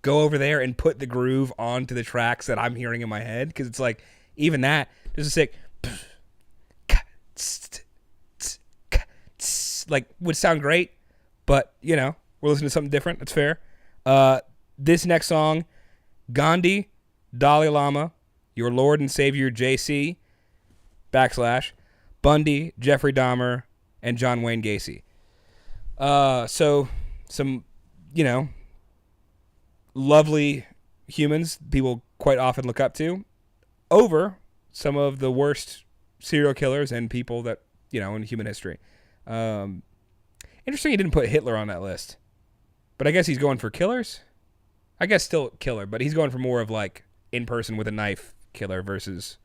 go over there and put the groove onto the tracks that I'm hearing in my head, because it's like, even that, there's a sick, like, would sound great, but, you know, we're listening to something different. That's fair. This next song, Gandhi, Dalai Lama, Your Lord and Savior JC, / Bundy, Jeffrey Dahmer, and John Wayne Gacy. So some, you know, lovely humans people quite often look up to over some of the worst serial killers and people that, you know, in human history. Interesting he didn't put Hitler on that list. But I guess he's going for killers? I guess still killer, but he's going for more of, like, in person with a knife killer versus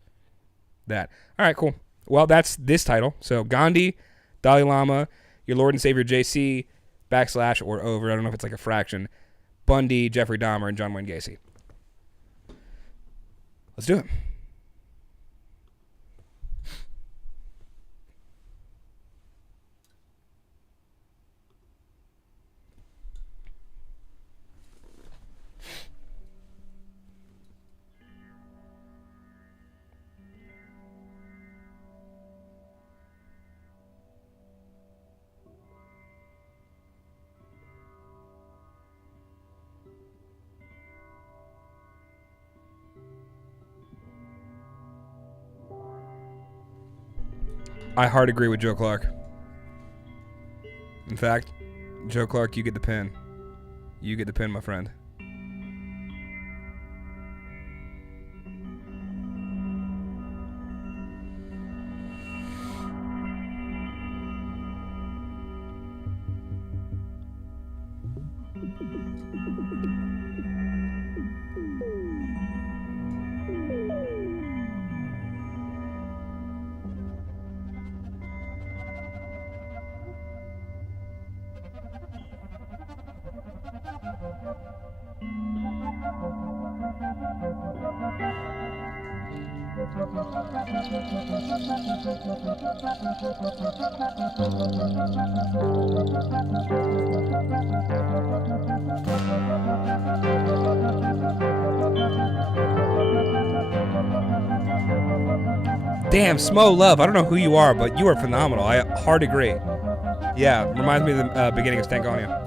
that. All right, cool. Well, that's this title. So Gandhi, Dalai Lama, Your Lord and Savior JC, / or over, I don't know if it's like a fraction, Bundy, Jeffrey Dahmer, and John Wayne Gacy. Let's do it. I hard agree with Joe Clark. In fact, Joe Clark, you get the pin. You get the pin, my friend. Damn, Smo Love. I don't know who you are, but you are phenomenal. I hard agree. Yeah, reminds me of the beginning of Stankonia.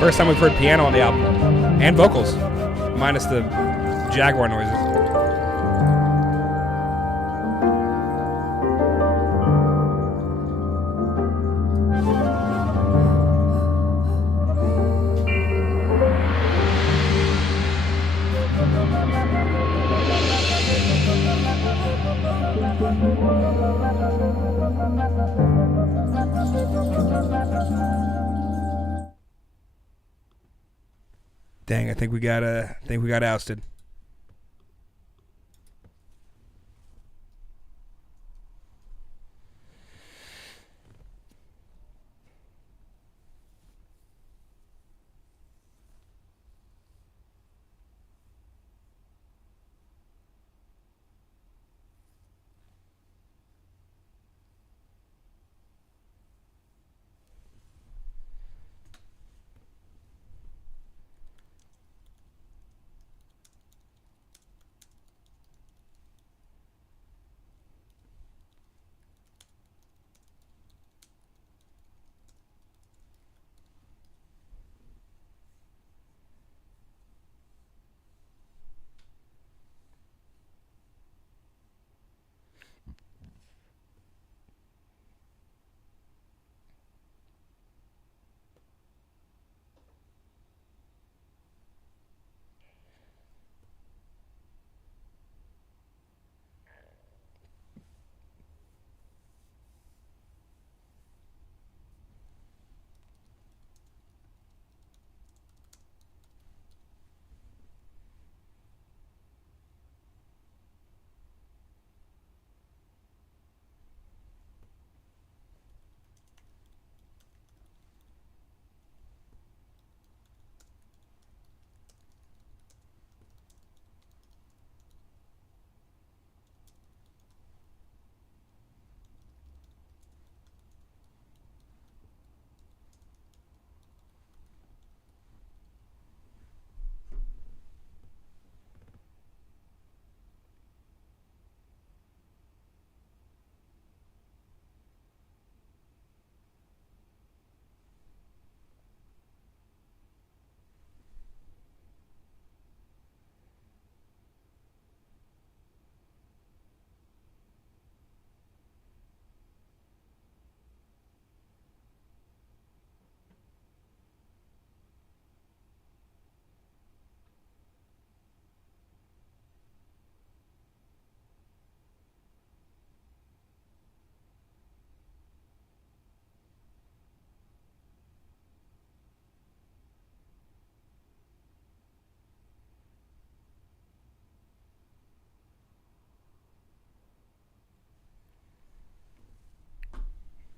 First time we've heard piano on the album. And vocals. Minus the Jaguar noises. Dang, I think we got ousted.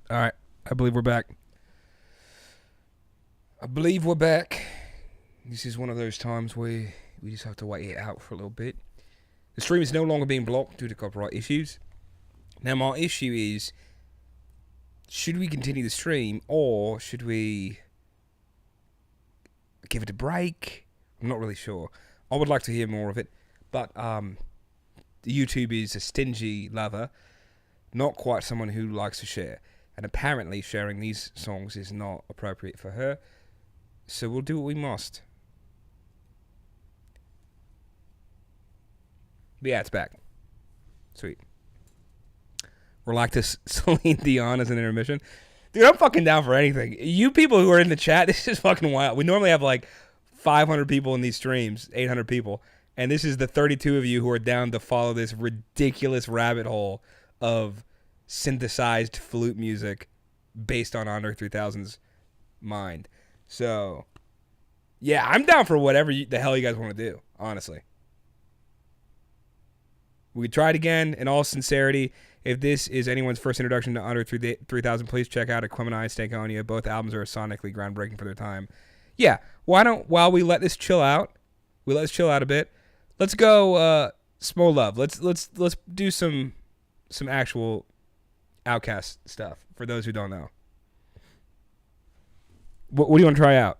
All right. I believe we're back. I believe we're back. This is one of those times where we just have to wait it out for a little bit. The stream is no longer being blocked due to copyright issues. Now, my issue is, should we continue the stream or should we give it a break? I'm not really sure. I would like to hear more of it, but YouTube is a stingy lover, not quite someone who likes to share. And apparently sharing these songs is not appropriate for her. So we'll do what we must. But yeah, it's back. Sweet. We're like this Celine Dion as an intermission. Dude, I'm fucking down for anything. You people who are in the chat, this is fucking wild. We normally have like 500 people in these streams, 800 people. And this is the 32 of you who are down to follow this ridiculous rabbit hole of synthesized flute music based on Andre 3000's mind. So, yeah, I'm down for whatever the hell you guys want to do, honestly. We could try it again in all sincerity. If this is anyone's first introduction to Andre 3000, please check out Aquemini and Stankonia. Both albums are sonically groundbreaking for their time. Yeah, while we let this chill out, a bit. Let's go Small Love. Let's do some actual Outcast stuff for those who don't know. What do you want to try out?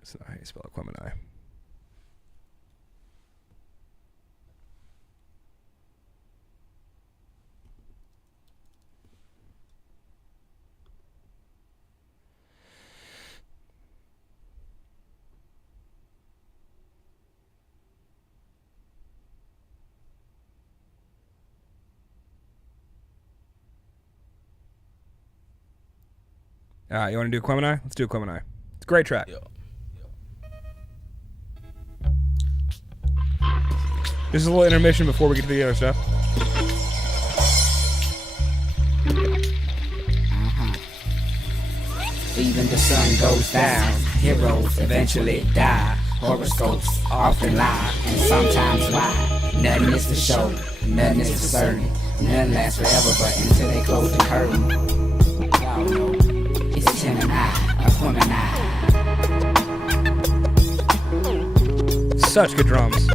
That's not how you spell Aquemini. All right, you want to do Aquemini? Let's do Aquemini. It's a great track. Yeah. This is a little intermission before we get to the other stuff. Even the sun goes down, heroes eventually die. Horoscopes often lie, and sometimes lie. Nothing is for show, nothing is for certain. Nothing lasts forever, but until they close the curtain. Y'all know, it's him and I, Aquemini. Such good drums.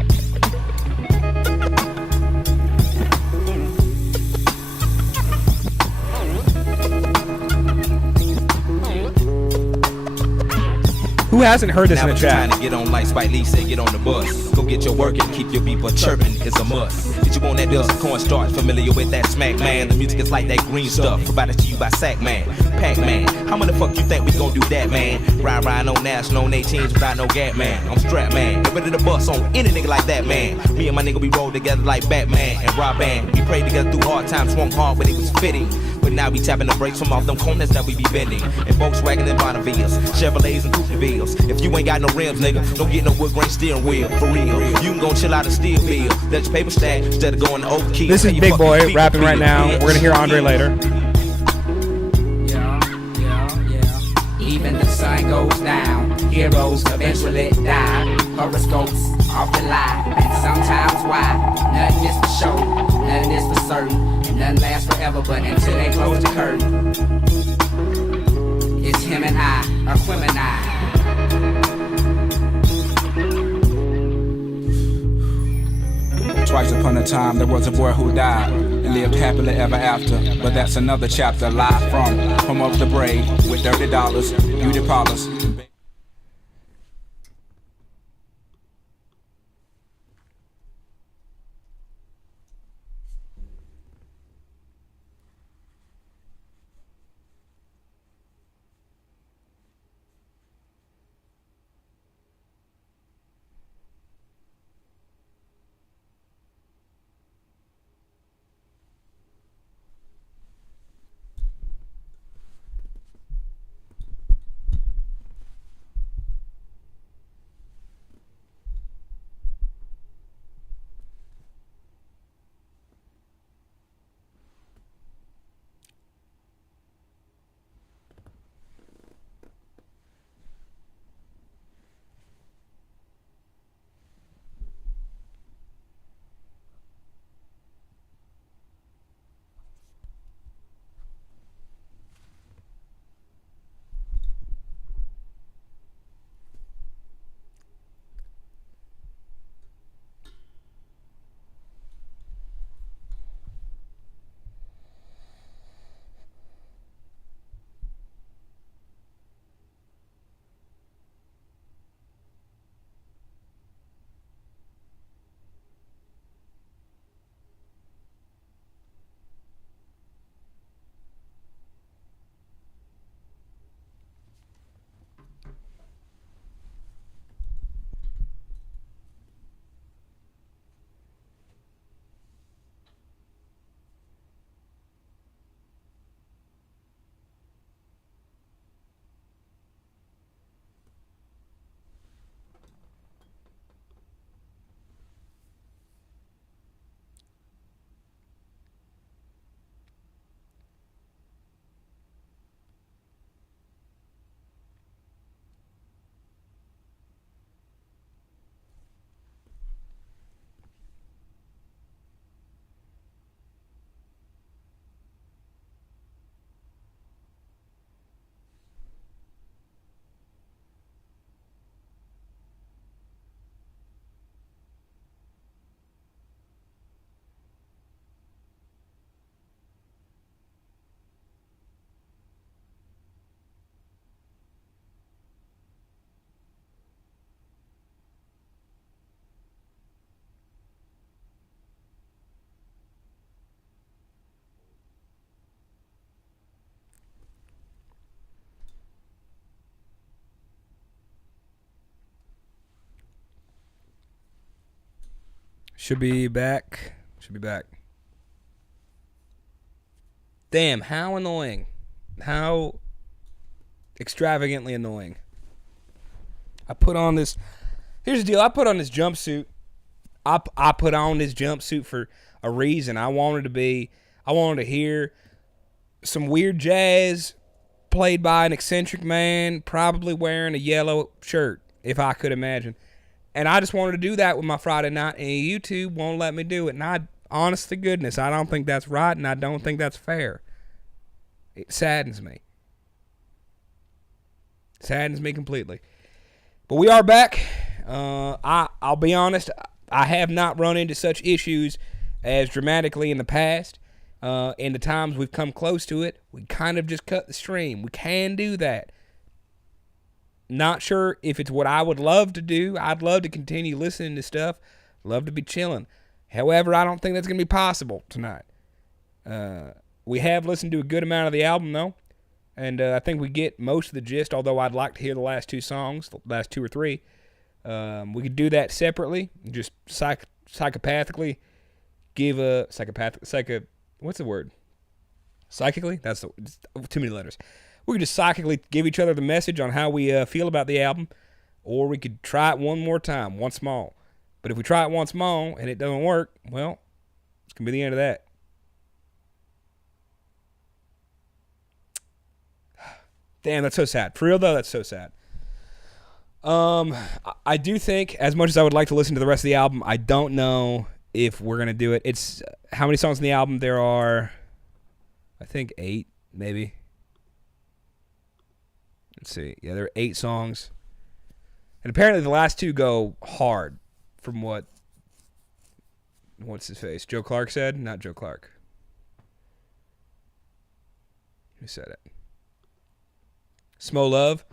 Who hasn't heard this in the chat? Trying to get on like Spike Lee said, get on the bus. Go get your work and keep your people chirping is a must. Did you want that dust cornstarch? Familiar with that smack, man? The music is like that green stuff provided to you by Sack Man, Pac Man. How many fuck you think we gon' do that, man? Ride on national on 18s without no gap, man. I'm strapped, man. Get ready to bust on any nigga like that, man. Me and my nigga we roll together like Batman and Robin. We prayed together through hard times, swung hard when it was fitting. But now we tapping the brakes from off them corners that we be bending. And Volkswagen and Bonnevilles, Chevrolets and Coupevilles. If you ain't got no rims, nigga, don't get no wood grain steering wheel. For real, you can go chill out a steel bill. Let your paper stack instead of going to oak key. This is Big Boy rapping right now. We're gonna hear Andre later. Yeah. Even the sun goes down, heroes eventually die. Horoscopes often lie, and sometimes why. Nothing is for show, nothing is for certain. And nothing lasts forever, but until they close the curtain. It's him and I, Aquemini. Twice upon a time, there was a boy who died and lived happily ever after. But that's another chapter. Live from home of the brave with $30, beauty parlors. Should be back. Damn, how annoying. How extravagantly annoying. I put on this. Here's the deal. I put on this jumpsuit. I put on this jumpsuit for a reason. I wanted to hear some weird jazz played by an eccentric man, probably wearing a yellow shirt, if I could imagine. And I just wanted to do that with my Friday night, and YouTube won't let me do it. And honest to goodness, I don't think that's right, and I don't think that's fair. It saddens me. Saddens me completely. But we are back. I'll be honest, I have not run into such issues as dramatically in the past. In the times we've come close to it, we kind of just cut the stream. We can do that. Not sure if it's what I would love to do. I'd love to continue listening to stuff. Love to be chilling. However, I don't think that's going to be possible tonight. We have listened to a good amount of the album, though. And I think we get most of the gist, although I'd like to hear the last two songs, the last two or three. We could do that separately. Just psychopathically give a... what's the word? Psychically? That's too many letters. We could just psychically give each other the message on how we feel about the album, or we could try it one more time, one small. But if we try it one small and it doesn't work, well, it's going to be the end of that. Damn, that's so sad. For real, though, that's so sad. I do think, as much as I would like to listen to the rest of the album, I don't know if we're going to do it. It's how many songs in the album? There are, I think, 8, maybe. Let's see. Yeah, there are 8 songs. And apparently the last 2 go hard from what's his face? Joe Clark said? Not Joe Clark. Who said it? Smo Love.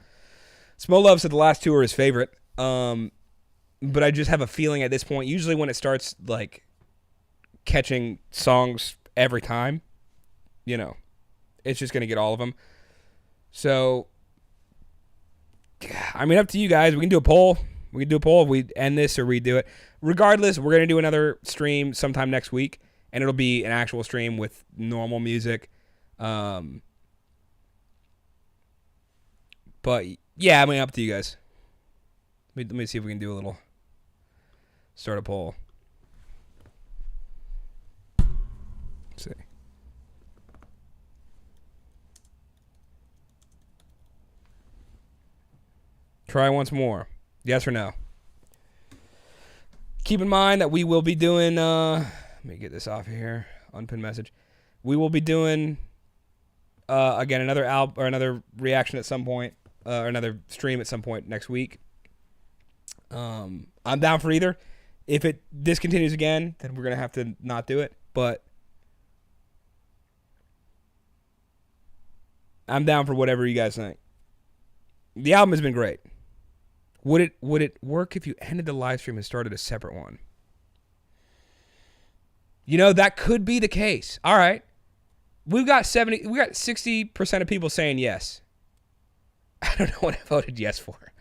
Smo Love said the last 2 are his favorite. But I just have a feeling at this point, usually when it starts like catching songs every time, you know, it's just going to get all of them. So, I mean, up to you guys. We can do a poll. If we end this or redo it. Regardless, we're going to do another stream sometime next week, and it'll be an actual stream with normal music. But, yeah, I mean, up to you guys. Let me see if we can do a little... Start a poll. Let's see. Try once more. Yes or no? Keep in mind that we will be doing... let me get this off of here. Unpinned message. We will be doing, again, another album or another reaction at some point. Or another stream at some point next week. I'm down for either. If it discontinues again, then we're going to have to not do it. But I'm down for whatever you guys think. The album has been great. Would it work if you ended the live stream and started a separate one? You know, that could be the case. All right. We got 60% of people saying yes. I don't know what I voted yes for.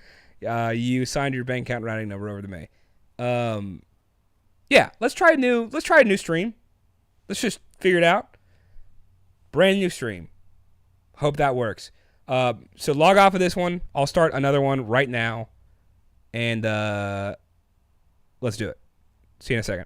You signed your bank account routing number over to me. Yeah, let's try a new stream. Let's just figure it out. Brand new stream. Hope that works. So log off of this one. I'll start another one right now. And let's do it. See you in a second.